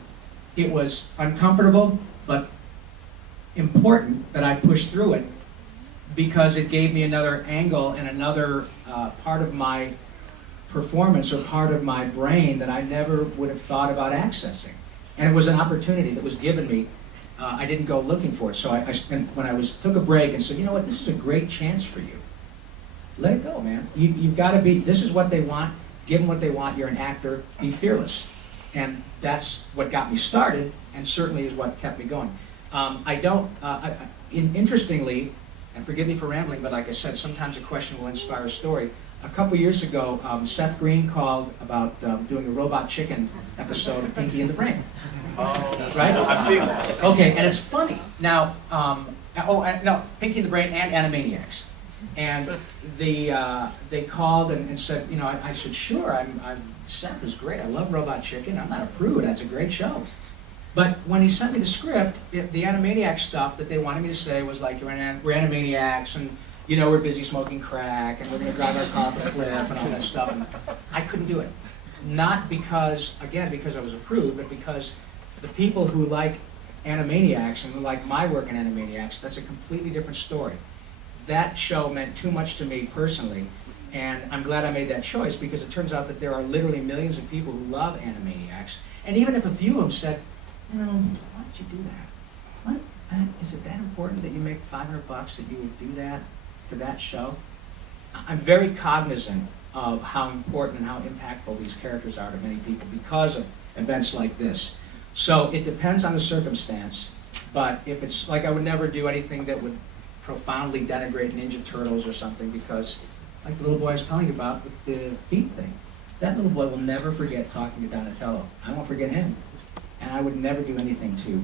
it was uncomfortable, but important that I pushed through it, because it gave me another angle and another part of my performance, or part of my brain, that I never would have thought about accessing. And it was an opportunity that was given me. I didn't go looking for it. So when I took a break and said, you know what, this is a great chance for you. Let it go, man. You've got to be, this is what they want. Give them what they want. You're an actor. Be fearless. And that's what got me started, and certainly is what kept me going. Interestingly, and forgive me for rambling, but like I said, sometimes a question will inspire a story. A couple years ago, Seth Green called about doing a Robot Chicken episode of Pinky and the Brain. Oh, right? I've seen that. Okay, and it's funny. Now, Pinky and the Brain and Animaniacs. And they called and said, I said, sure, Seth is great. I love Robot Chicken. I'm not a prude. That's a great show. But when he sent me the script, the Animaniacs stuff that they wanted me to say was like, we're Animaniacs, and we're busy smoking crack, and we're going to drive our car off a cliff, and all that stuff. And I couldn't do it. Not because I was a prude, but because the people who like Animaniacs and who like my work in Animaniacs, that's a completely different story. That show meant too much to me personally, and I'm glad I made that choice, because it turns out that there are literally millions of people who love Animaniacs. And even if a few of them said, why did you do that? Is it that important that you make $500 that you would do that to that show? I'm very cognizant of how important and how impactful these characters are to many people because of events like this. So it depends on the circumstance, but if it's like, I would never do anything that would profoundly denigrate Ninja Turtles or something, because like the little boy I was telling you about with the feet thing, that little boy will never forget talking to Donatello. I won't forget him. And I would never do anything to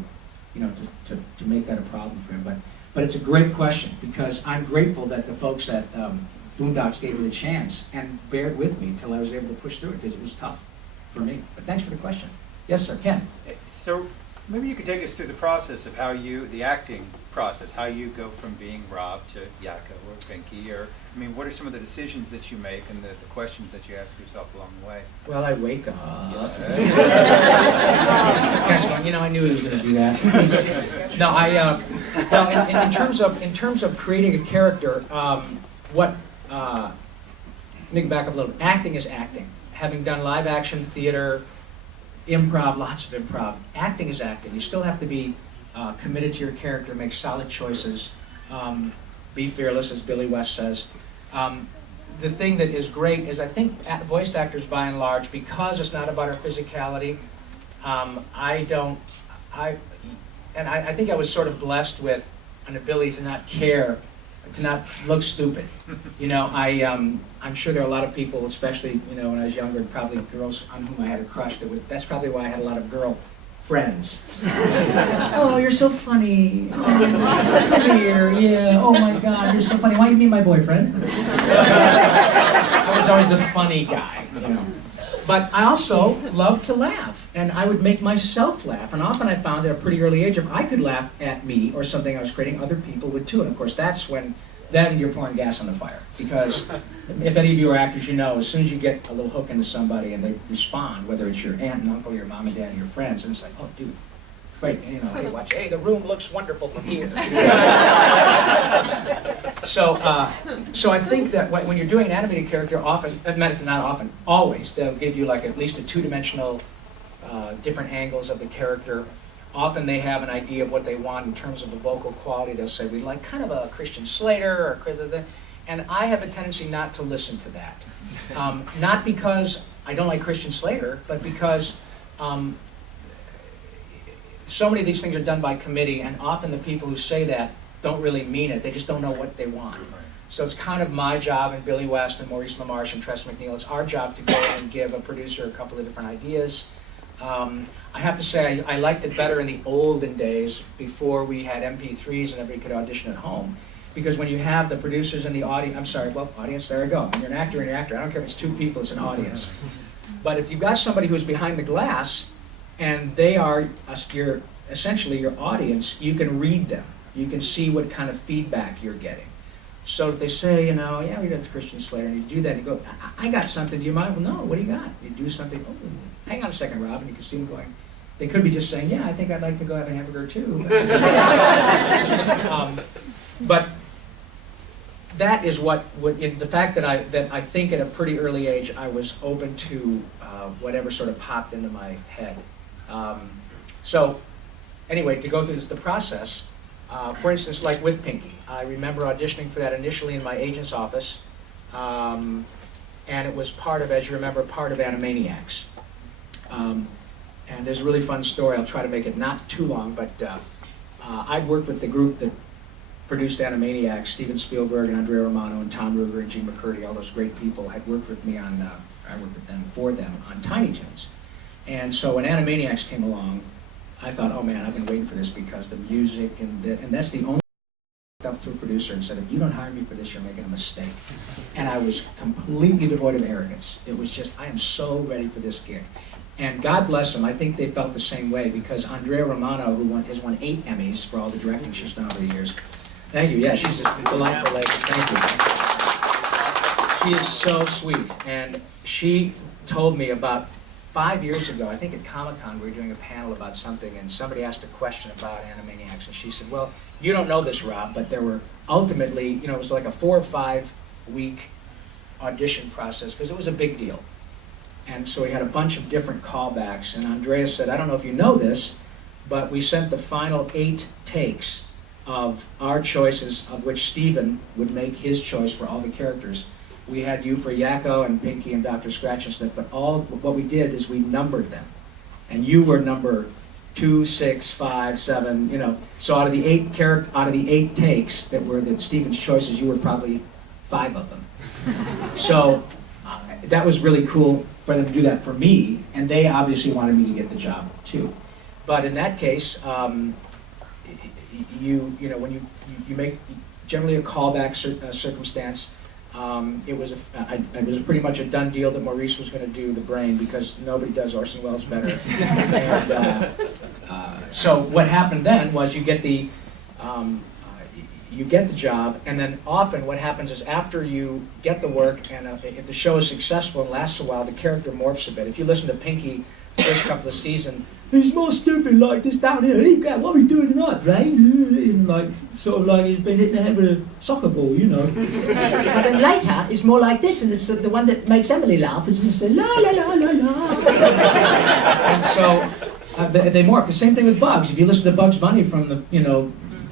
make that a problem for him. But it's a great question, because I'm grateful that the folks at Boondocks gave me the chance and bared with me till I was able to push through it, because it was tough for me. But thanks for the question. Yes, sir, Ken. So maybe you could take us through the process of the acting process, how you go from being Rob to Yakko or Pinky, or what are some of the decisions that you make and the questions that you ask yourself along the way? Well, I wake up. I knew he was going to do that. No, in terms of creating a character, let me back up a little. Acting is acting. Having done live action theater, improv, lots of improv, acting is acting. You still have to be committed to your character, make solid choices, be fearless, as Billy West says. The thing that is great is, I think voice actors, by and large, because it's not about our physicality, I think I was sort of blessed with an ability to not care, to not look stupid. I'm sure there are a lot of people, especially when I was younger, probably girls on whom I had a crush. That's probably why I had a lot of girl friends. Oh, you're so funny. Oh, come here. Yeah. Oh my God, you're so funny. Why don't you meet my boyfriend? I was always the funny guy, you know. But I also loved to laugh, and I would make myself laugh. And often I found at a pretty early age, if I could laugh at me or something I was creating, other people would too. And of course, that's when then you're pouring gas on the fire. Because if any of you are actors, you know, as soon as you get a little hook into somebody and they respond, whether it's your aunt and uncle, your mom and dad, and your friends, and it's like, oh, dude, great, you know, hey, watch, hey, the room looks wonderful from here. So I think that when you're doing an animated character, often, not often, always, they'll give you like at least a two-dimensional, different angles of the character. Often they have an idea of what they want in terms of the vocal quality. They'll say, we like kind of a Christian Slater, and I have a tendency not to listen to that. Not because I don't like Christian Slater, but because so many of these things are done by committee, and often the people who say that don't really mean it. They just don't know what they want. So it's kind of my job, and Billy West and Maurice LaMarche and Tress MacNeille, it's our job to go and give a producer a couple of different ideas. I have to say I liked it better in the olden days before we had MP3s and everybody could audition at home. Because when you have the producers and the audience, audience, there we go. When you're an actor, I don't care if it's two people, it's an audience. But if you've got somebody who's behind the glass and they are essentially your audience, you can read them. You can see what kind of feedback you're getting. So if they say, you know, yeah, we got the Christian Slater, and you do that, and you go, I got something, do you mind? Well, no, what do you got? You do something, oh, hang on a second, Rob, and you can see them going. They could be just saying, yeah, I think I'd like to go have a hamburger too. But that is the fact that I think at a pretty early age I was open to whatever sort of popped into my head. So anyway, to go through the process, for instance, like with Pinky, I remember auditioning for that initially in my agent's office, and it was part of, as you remember, part of Animaniacs. And there's a really fun story. I'll try to make it not too long, but I'd worked with the group that produced Animaniacs. Steven Spielberg and Andrea Romano and Tom Ruger and Gene McCurdy, all those great people, had worked with me on, I worked with them for them on Tiny Toons. And so when Animaniacs came along, I thought, oh man, I've been waiting for this because the music and that's the only up to a producer and said, if you don't hire me for this, you're making a mistake. And I was completely devoid of arrogance. It was just, I am so ready for this gig. And God bless them, I think they felt the same way because Andrea Romano, who has won 8 Emmys for all the directing she's done over the years. Thank you, yeah, she's a delightful lady, thank you. She is so sweet, and she told me about 5 years ago, I think at Comic-Con, we were doing a panel about something, and somebody asked a question about Animaniacs, and she said, well, you don't know this, Rob, but there were ultimately, you know, it was like a 4 or 5 week audition process, because it was a big deal. And so we had a bunch of different callbacks, and Andrea said, I don't know if you know this, but we sent the final 8 takes of our choices, of which Steven would make his choice for all the characters. We had you for Yakko and Pinky and Dr. Scratch and Sniff, but what we did is we numbered them. And you were number 2, 6, 5, 7, you know. So out of the 8 takes that were Steven's choices, you were probably 5 of them. So that was really cool for them to do that for me, and they obviously wanted me to get the job too. But in that case, you know, when you make generally a callback circumstance, it was pretty much a done deal that Maurice was going to do the brain because nobody does Orson Welles better. And, so what happened then was you get the job, and then often what happens is after you get the work, and if the show is successful and lasts a while, the character morphs a bit. If you listen to Pinky the first couple of seasons, he's more stupid like this down here. Hey, what are we doing tonight, Ray? And like, sort of like he's been hit in the head with a soccer ball, you know. But then later, it's more like this, and it's the one that makes Emily laugh is just la la la la la. And so they morph. The same thing with Bugs. If you listen to Bugs Bunny from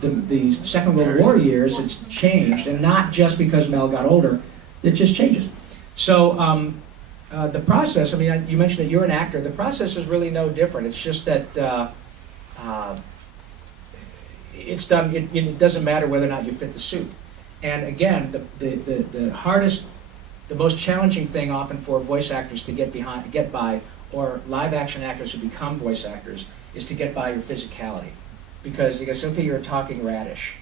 the Second World War years, it's changed, and not just because Mel got older. It just changes. So. The process, I mean, you mentioned that you're an actor. The process is really no different. It's just that it's done, it doesn't matter whether or not you fit the suit. And again, the hardest, the most challenging thing often for voice actors to get by, or live action actors who become voice actors, is to get by your physicality. Because they go, okay, you're a talking radish.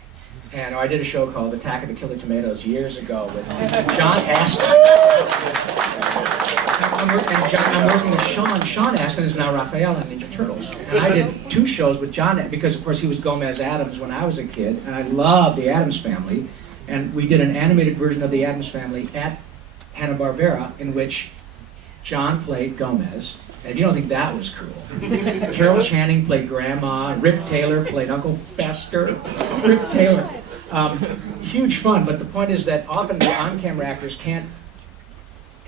And I did a show called Attack of the Killer Tomatoes years ago with John Astin. I'm working with Sean. Sean Astin is now Raphael on Ninja Turtles. And I did 2 shows with John, because of course he was Gomez Addams when I was a kid, and I loved the Addams Family. And we did an animated version of the Addams Family at Hanna-Barbera, in which John played Gomez. And if you don't think that was cool, Carol Channing played Grandma, Rip Taylor played Uncle Fester. Rip Taylor. Huge fun, but the point is that often the on-camera actors can't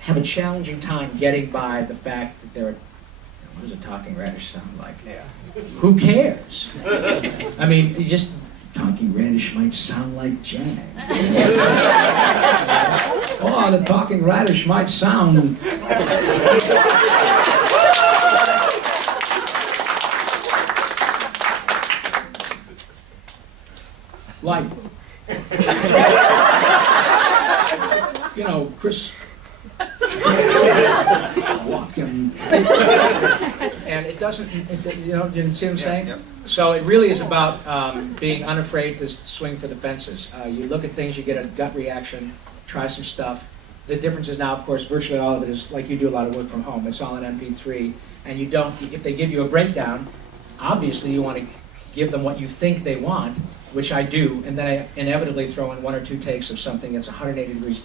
have a challenging time getting by the fact that they're, what does a talking radish sound like? Yeah. Who cares? I mean, you just, talking radish might sound like jazz. Oh, the talking radish might sound... like, you know, Chris walking, and it doesn't, you know, you see what I'm saying? Yep. So it really is about being unafraid to swing for the fences. You look at things, you get a gut reaction, try some stuff. The difference is now, of course, virtually all of it is, like you do a lot of work from home, it's all in MP3, and you don't, if they give you a breakdown, obviously you want to give them what you think they want, which I do, and then I inevitably throw in 1 or 2 takes of something that's 180 degrees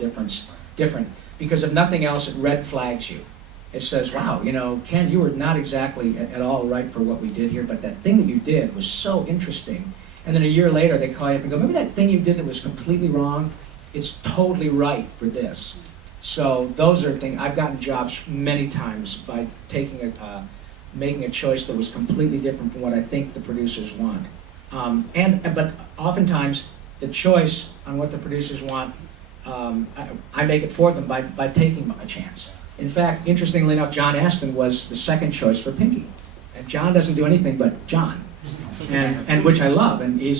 different, because if nothing else, it red flags you. It says, wow, you know, Ken, you were not exactly at all right for what we did here, but that thing that you did was so interesting. And then a year later, they call you up and go, remember that thing you did that was completely wrong? It's totally right for this. So those are things, I've gotten jobs many times by taking making a choice that was completely different from what I think the producers want. But oftentimes, the choice on what the producers want, I make it for them by taking a chance. In fact, interestingly enough, John Astin was the second choice for Pinky. And John doesn't do anything but John, and which I love. And he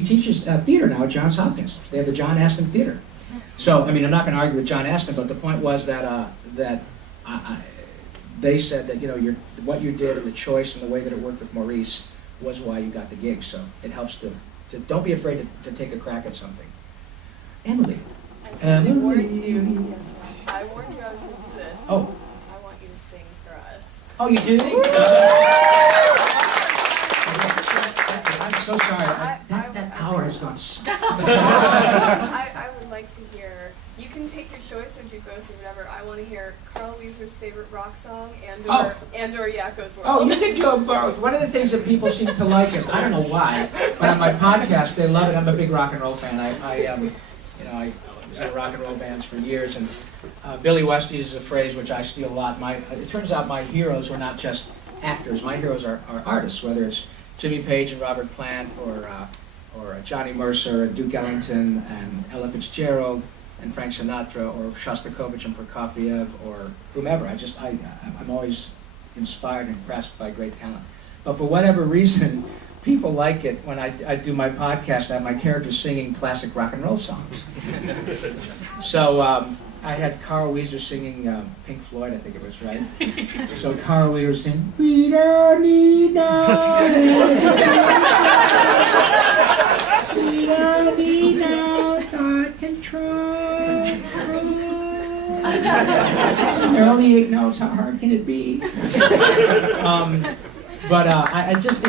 teaches theater now at Johns Hopkins. They have the John Astin Theater. So, I mean, I'm not going to argue with John Astin, but the point was that they said that, you know, what you did and the choice and the way that it worked with Maurice was why you got the gig. So it helps to don't be afraid to take a crack at something. Emily. I warned you. Yes, I warned you I was going to do this. Oh. I want you to sing for us. Oh, you do? I'm so sorry. That hour has gone so. I would like to hear. You can take your choice or do both or whatever. I want to hear Carl Weezer's favorite rock song and/or Yakko's World. Oh, you can do both. One of the things that people seem to like it, I don't know why, but on my podcast they love it. I'm a big rock and roll fan. I was in rock and roll bands for years, and Billy West uses a phrase which I steal a lot. It turns out my heroes were not just actors. My heroes are artists, whether it's Jimmy Page and Robert Plant, or Johnny Mercer and Duke Ellington and Ella Fitzgerald and Frank Sinatra, or Shostakovich and Prokofiev, or whomever. I'm always inspired and impressed by great talent. But for whatever reason, people like it when I do my podcast, I have my characters singing classic rock and roll songs. So I had Carl Weezer singing Pink Floyd, I think it was, right? So Carl Weezer singing, "We don't need no we don't need no thought control. There are only 8 notes, how hard can it be?" It's just. Do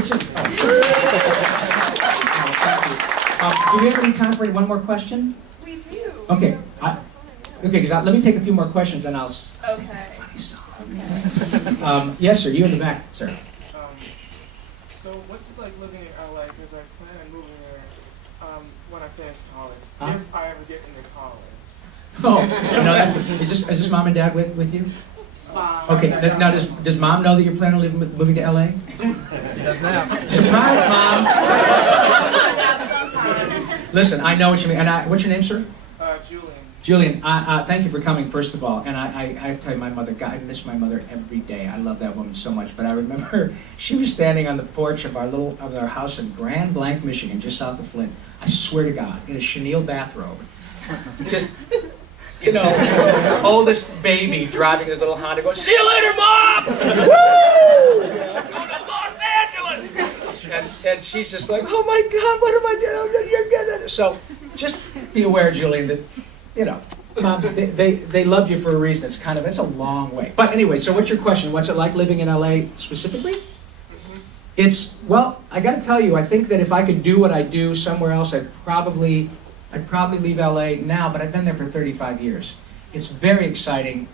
we have any time for one more question? We do. Okay. Because let me take a few more questions and I'll. Okay. Yes, sir. You in the back, sir. So what's it like living in LA? Because I plan on moving there when I finish college, if I ever get into college. Oh, no, is this mom and dad with you? Mom. Okay, now does mom know that you're planning on moving to LA? She does now. Surprise, mom! Sometime. Listen, I know what you mean. And what's your name, sir? Julian. Julian, thank you for coming, first of all. And I have to tell you, my mother, God, I miss my mother every day. I love that woman so much. But I remember she was standing on the porch of our house in Grand Blanc, Michigan, just south of Flint. I swear to God, in a chenille bathrobe. Just, you know, oldest baby driving his little Honda going, "See you later, Mom!" Woo! I'm going to Los Angeles! And she's just like, oh my God, what am I doing? You're good. So just be aware, Julian, that, you know, moms, they love you for a reason. It's a long way. But anyway, so what's your question? What's it like living in LA specifically? Well, I got to tell you, I think that if I could do what I do somewhere else, I'd probably leave LA now, but I've been there for 35 years. It's very exciting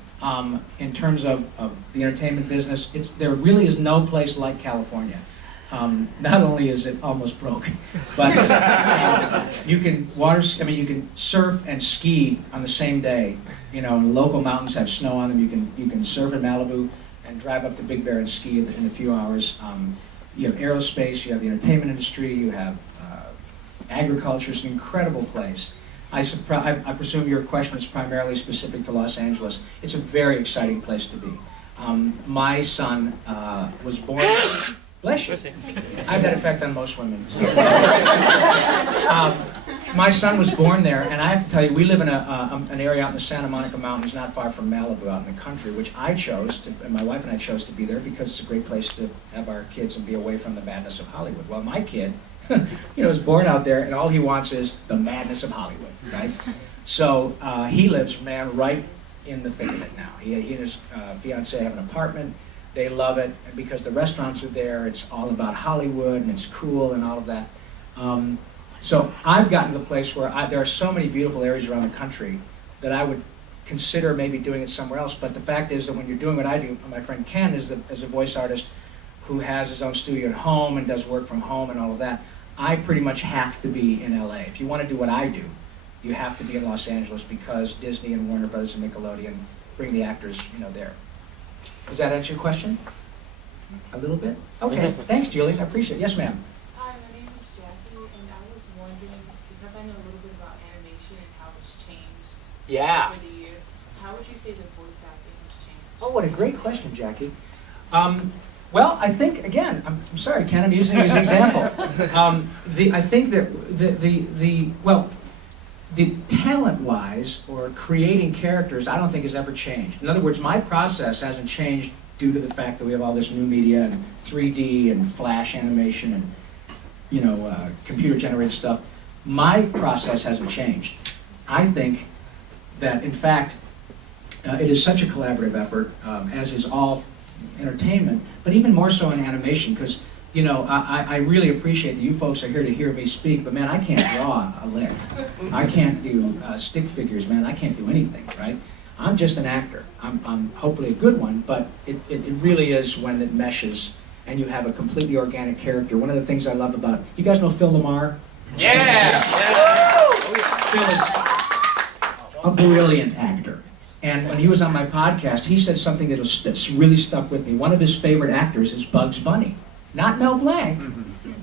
in terms of the entertainment business. There really is no place like California. Not only is it almost broke, but you can surf and ski on the same day. You know, and local mountains have snow on them. You can surf in Malibu and drive up to Big Bear and ski in a few hours. You have aerospace, you have the entertainment industry, you have agriculture. It's an incredible place. I presume your question is primarily specific to Los Angeles. It's a very exciting place to be. My son was born... Bless you. I have that effect on most women. My son was born there, and I have to tell you, we live in an area out in the Santa Monica Mountains, not far from Malibu, out in the country, which I chose to, and my wife and I chose to be there because it's a great place to have our kids and be away from the madness of Hollywood. Well, my kid, was born out there, and all he wants is the madness of Hollywood, right? So he lives, right in the thick of it now. He and his fiancée have an apartment. They love it, and because the restaurants are there, it's all about Hollywood, and it's cool and all of that. So I've gotten to the place where there are so many beautiful areas around the country that I would consider maybe doing it somewhere else. But the fact is that when you're doing what I do, my friend Ken is a voice artist who has his own studio at home and does work from home and all of that. I pretty much have to be in LA. If you want to do what I do, you have to be in Los Angeles because Disney and Warner Brothers and Nickelodeon bring the actors, there. Does that answer your question? A little bit? Okay. Thanks, Julie. I appreciate it. Yes, ma'am. Hi, my name is Jackie, and I was wondering, because I know a little bit about animation and how it's changed over the years, how would you say the voice acting has changed? Oh, what a great question, Jackie. Well, I think, again, I'm sorry, Ken, I'm using you as an example. I think that the talent-wise, or creating characters, I don't think has ever changed. In other words, my process hasn't changed due to the fact that we have all this new media and 3D and flash animation and, computer-generated stuff. My process hasn't changed. I think that, in fact, it is such a collaborative effort, as is all entertainment, but even more so in animation, because I really appreciate that you folks are here to hear me speak, but man, I can't draw a lick. I can't do stick figures, man. I can't do anything, right? I'm just an actor. I'm hopefully a good one, but it really is when it meshes and you have a completely organic character. One of the things I love about, you guys know Phil Lamar? Yeah! Phil is a brilliant actor. And when he was on my podcast, he said something that's really stuck with me. One of his favorite actors is Bugs Bunny. Not Mel Blanc,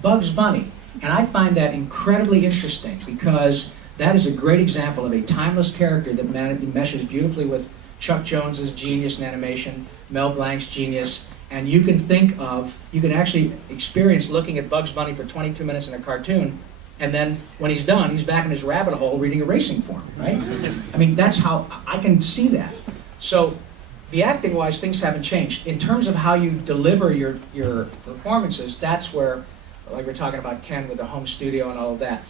Bugs Bunny. And I find that incredibly interesting because that is a great example of a timeless character that meshes beautifully with Chuck Jones's genius in animation, Mel Blanc's genius, and you can actually experience looking at Bugs Bunny for 22 minutes in a cartoon, and then when he's done, he's back in his rabbit hole reading a racing form, right? I mean, that's how I can see that. So the acting-wise, things haven't changed. In terms of how you deliver your performances, that's where, like we're talking about Ken with the home studio and all of that.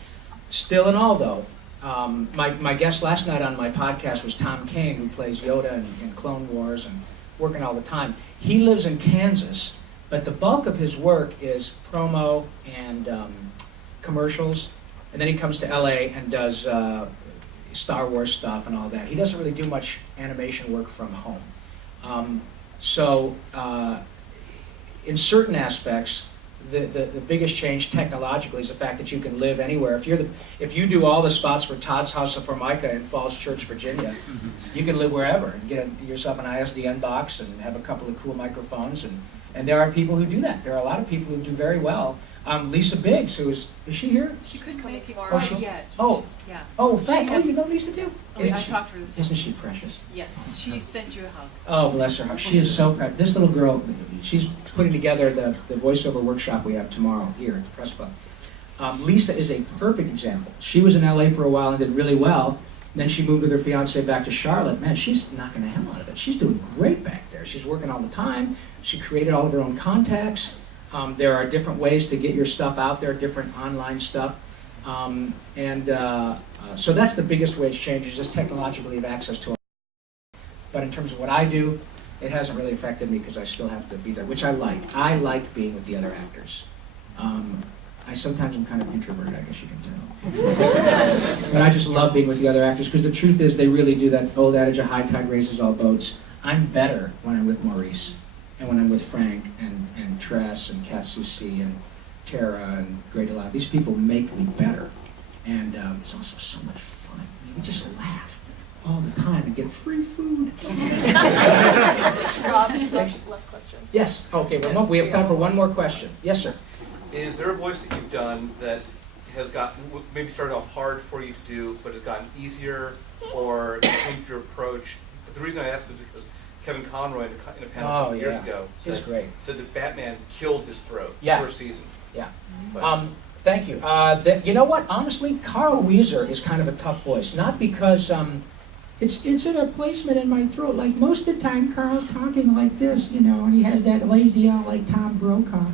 Still in all, though, my guest last night on my podcast was Tom Kane, who plays Yoda in Clone Wars and working all the time. He lives in Kansas, but the bulk of his work is promo and commercials, and then he comes to LA and does Star Wars stuff and all that. He doesn't really do much animation work from home. In certain aspects, the biggest change technologically is the fact that you can live anywhere. If you do all the spots for Todd's House of Formica in Falls Church, Virginia, you can live wherever and get yourself an ISDN box and have a couple of cool microphones. And there are people who do that. There are a lot of people who do very well. Lisa Biggs, is she here? She couldn't make it tomorrow. yet. Oh, Yeah. oh, you know Lisa too? Oh, yeah, I talked to her this Isn't morning. she precious? Yes, she sent you a hug. Oh, bless her heart. She is so proud. This little girl, she's putting together the voiceover workshop we have tomorrow here at the Press Club. Lisa is a perfect example. She was in LA for a while and did really well. Then she moved with her fiance back to Charlotte. Man, she's knocking the hell out of it. She's doing great back there. She's working all the time. She created all of her own contacts. There are different ways to get your stuff out there, different online stuff. So that's the biggest way it's changed, is just technologically have access to it. But in terms of what I do, it hasn't really affected me because I still have to be there, which I like. I like being with the other actors. I sometimes am kind of introverted, I guess you can tell. But I just love being with the other actors because the truth is they really do that old adage, a high tide raises all boats. I'm better when I'm with Maurice and when I'm with Frank and Tress and Kat Susi and Tara and Grey Delilah. These people make me better. And it's also so much fun. I mean, we just laugh all the time and get free food. Rob, last question. Yes. Okay, we have time for one more question. Yes, sir. Is there a voice that you've done that has gotten, maybe started off hard for you to do, but has gotten easier or changed your approach? But the reason I ask is because Kevin Conroy in a panel years ago said that Batman killed his throat first season. Yeah. Thank you. You know what? Honestly, Carl Wieser is kind of a tough voice. Not because it's in a placement in my throat. Like most of the time, Carl's talking like this, you know, and he has that lazy L like Tom Brokaw.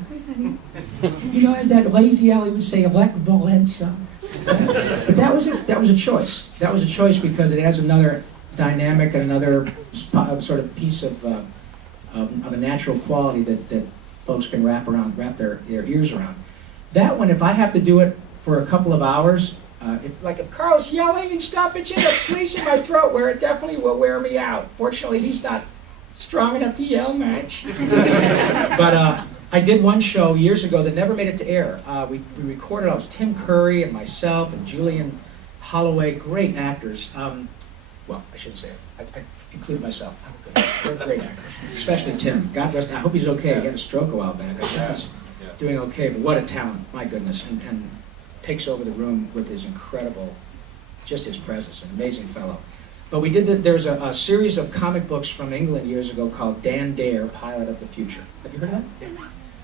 You know, that lazy L, he would say, Elect Valenza. But that was a choice. That was a choice because it has another dynamic and another sort of piece of a natural quality that folks can wrap their ears around. That one, if I have to do it for a couple of hours, if Carl's yelling and stuff, it's in a place in my throat where it definitely will wear me out. Fortunately, he's not strong enough to yell much. But I did one show years ago that never made it to air. We recorded, it was Tim Curry and myself and Julian Holloway, great actors. Well, I shouldn't say it. I include myself. They're great actors, especially Tim. God rest. I hope he's okay. He had a stroke a while back. I think he's doing okay, but what a talent, my goodness, and takes over the room with his incredible, just his presence, an amazing fellow. But we did, there's a series of comic books from England years ago called Dan Dare, Pilot of the Future. Have you heard of that?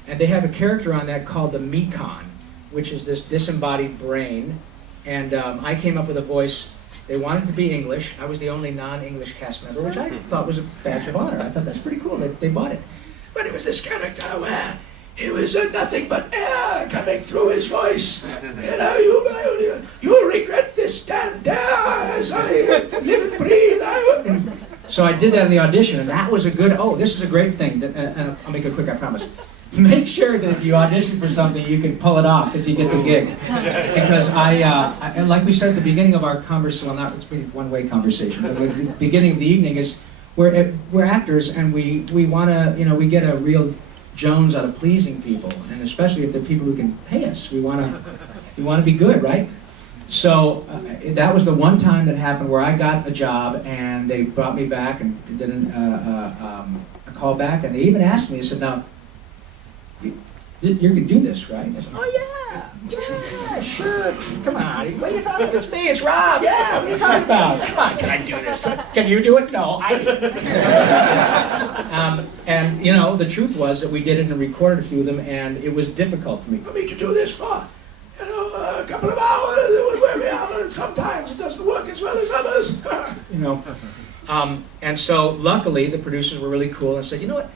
And they have a character on that called the Mekon, which is this disembodied brain, and I came up with a voice. They wanted to be English. I was the only non-English cast member, which I thought was a badge of honor. I thought that's pretty cool. They bought it. But it was this character where he was nothing but air coming through his voice. You know, you'll regret this, Dan Dare, as I live and breathe. And so I did that in the audition, and that was this is a great thing. And I'll make it quick, I promise. Make sure that if you audition for something, you can pull it off if you get the gig. Because and like we said at the beginning of our conversation, well, it's been a one-way conversation, but at the beginning of the evening is we're actors and we want to, we get a real Jones out of pleasing people, and especially if they're people who can pay us. We want to be good, right? So that was the one time that happened where I got a job and they brought me back and did a call back, and they even asked me, they said, now, you can do this, right? I said, yeah, sure. Come on, what are you talking about? It's me, it's Rob. Yeah, what are you talking about? Come on, can I do this? Can you do it? No, I do. And the truth was that we did it and recorded a few of them, and it was difficult for me to do this for a couple of hours. It would wear me out, and sometimes it doesn't work as well as others. And so luckily the producers were really cool and said, you know what?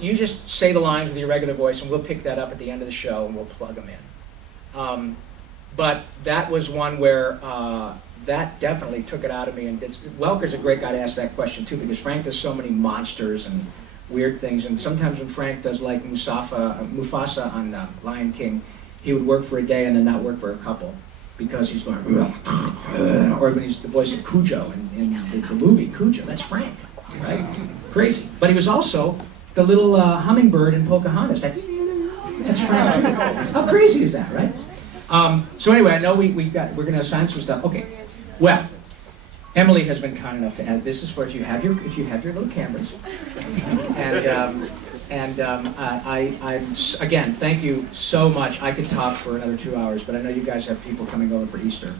You just say the lines with your regular voice, and we'll pick that up at the end of the show, and we'll plug them in. But that was one where that definitely took it out of me. And Welker's a great guy to ask that question too, because Frank does so many monsters and weird things. And sometimes when Frank does like Mufasa on Lion King, he would work for a day and then not work for a couple because he's going, or when he's the voice of Cujo in the movie Cujo. That's Frank, right? Crazy. But he was also the little hummingbird in Pocahontas. That's Frank too. How crazy is that, right? So anyway, I know we're going to assign some stuff. Okay. Well, Emily has been kind enough to add. This is for if you have your little cameras. And I'm again, thank you so much. I could talk for another 2 hours, but I know you guys have people coming over for Easter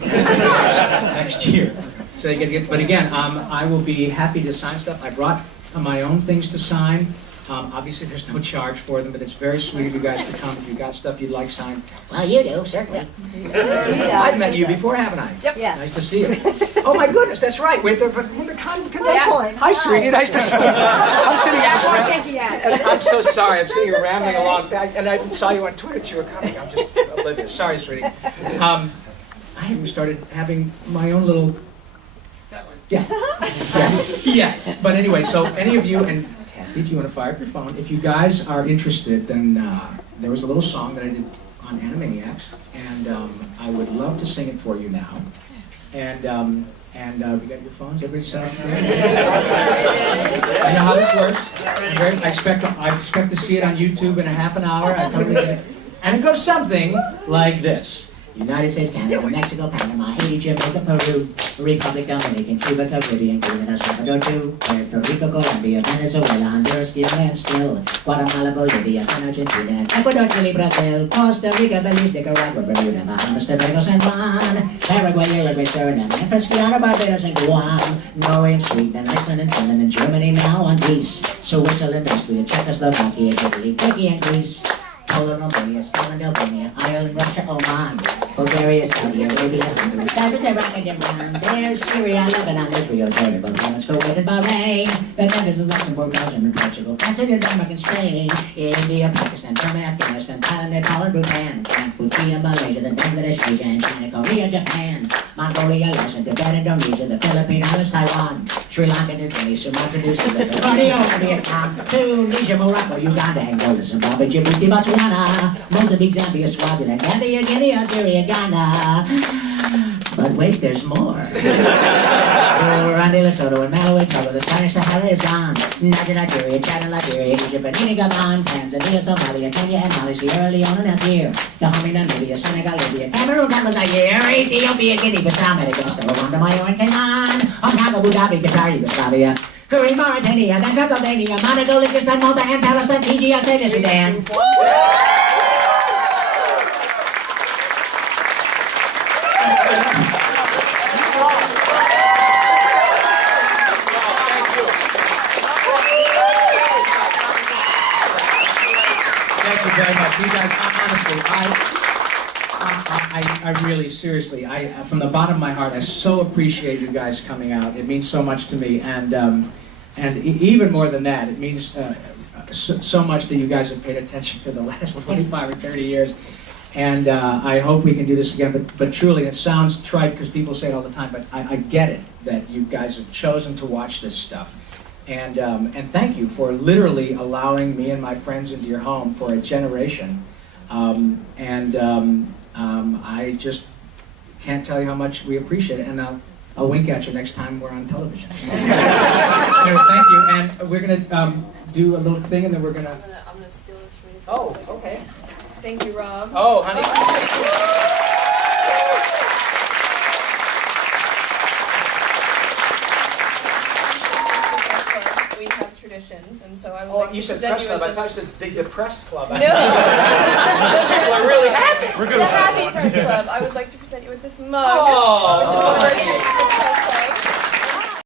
next year. So you get. But again, I will be happy to sign stuff. I brought my own things to sign. Obviously, there's no charge for them, but it's very sweet of you guys to come. If you've got stuff you'd like signed, well, you do, certainly. I've met you before, haven't I? Yep. Yeah. Nice to see you. Oh my goodness, that's right. We're the convention. Hi, sweetie. Nice to see you. I'm sitting here just I'm so sorry. I'm sitting here rambling along, and I saw you on Twitter. You were coming. I'm just oblivious. Sorry, sweetie. I even started having my own little. Yeah. But anyway, so any of you, and if you want to fire up your phone, if you guys are interested, then there was a little song that I did on Animaniacs, and I would love to sing it for you now. And we got your phones. Everybody set up there. You know how this works. I expect to see it on YouTube in a half an hour. I totally get it. And it goes something like this. United States, Canada, Mexico, Panama, Haiti, Jamaica, Peru, Republic, Dominican, Cuba, Caribbean, Cuba, El Salvador, too, Puerto Rico, Colombia, Venezuela, Honduras, Cuba, still, Guatemala, Bolivia, Argentina, Ecuador, Chile, Brazil, Costa Rica, Belize, Nicaragua, Bermuda, Bahamas, Tobago, San Juan, Paraguay, Uruguay, Suriname, French Guiana, Barbados, and Guam, Norway, and Sweden, Iceland, and Finland, and Germany, now on Greece, Switzerland, Austria, Czechoslovakia, Italy, Turkey, and Greece, Poland, Albania, Scotland, Albania, Ireland, Russia, Oman, Bulgaria, Saudi Arabia, Hungary, Cyprus, Iraq, and Iran. There's Syria, Lebanon, Israel, Jordan, Bahamas, Kuwait, and Bahrain. The Netherlands, Luxembourg, Belgium, and Portugal, France, and Denmark, and Spain. India, Pakistan, Burma, Afghanistan, Thailand, Nepal, and Bhutan. Cambodia, Malaysia, then Bangladesh, Asia, and China, Korea, Japan. Mongolia, Laos, and Tibet, Indonesia, the Philippine Islands, Taiwan. Sri Lanka, New Guinea, Sumatra, New Zealand, Borneo, Vietnam, Tunisia, Morocco, Uganda, Angola, Zimbabwe, Djibouti, Botswana, Mozambique, Zambia, Swaziland, Gambia, Guinea, Algeria, Ghana. But wait, there's more. Burundi, Lesotho, and Malawi, Togo, the Spanish Sahara is gone. Nigeria, Chad, and Liberia, Egypt, Benin, Gabon, Tanzania, Somalia, Kenya, and Mali, Sierra Leone, and Algeria, Dahomey, Namibia, Senegal, Libya, Cameroon, Tanzania, Ethiopia, Guinea, Bissau, Madagascar, Rwanda, Mayo, and Cayman, Hong Kong, Abu Dhabi, Qatar, Yugoslavia, Korea, Mauritania, then Albania, Monaco, Liechtenstein, Malta, and Palestine, Fiji, Australia, Sudan. Thank you very much. You guys, honestly, I really, seriously, from the bottom of my heart, I so appreciate you guys coming out. It means so much to me, and even more than that, it means so much that you guys have paid attention for the last 25 or 30 years. And I hope we can do this again, but truly, it sounds trite because people say it all the time, but I get it, that you guys have chosen to watch this stuff. And thank you for literally allowing me and my friends into your home for a generation. I just can't tell you how much we appreciate it, and I'll wink at you next time we're on television. Anyway, thank you, and we're going to do a little thing, and then we're going to... I'm gonna steal this from you. Oh, okay. Thank you, Rob. Oh, honey. We have traditions, and so I would Oh, like to you said present Press you Club. with I thought you said the Depressed Club. No. People are really happy. The Happy Press Club. I would like to present you with this mug. Oh. Which is one of our traditions.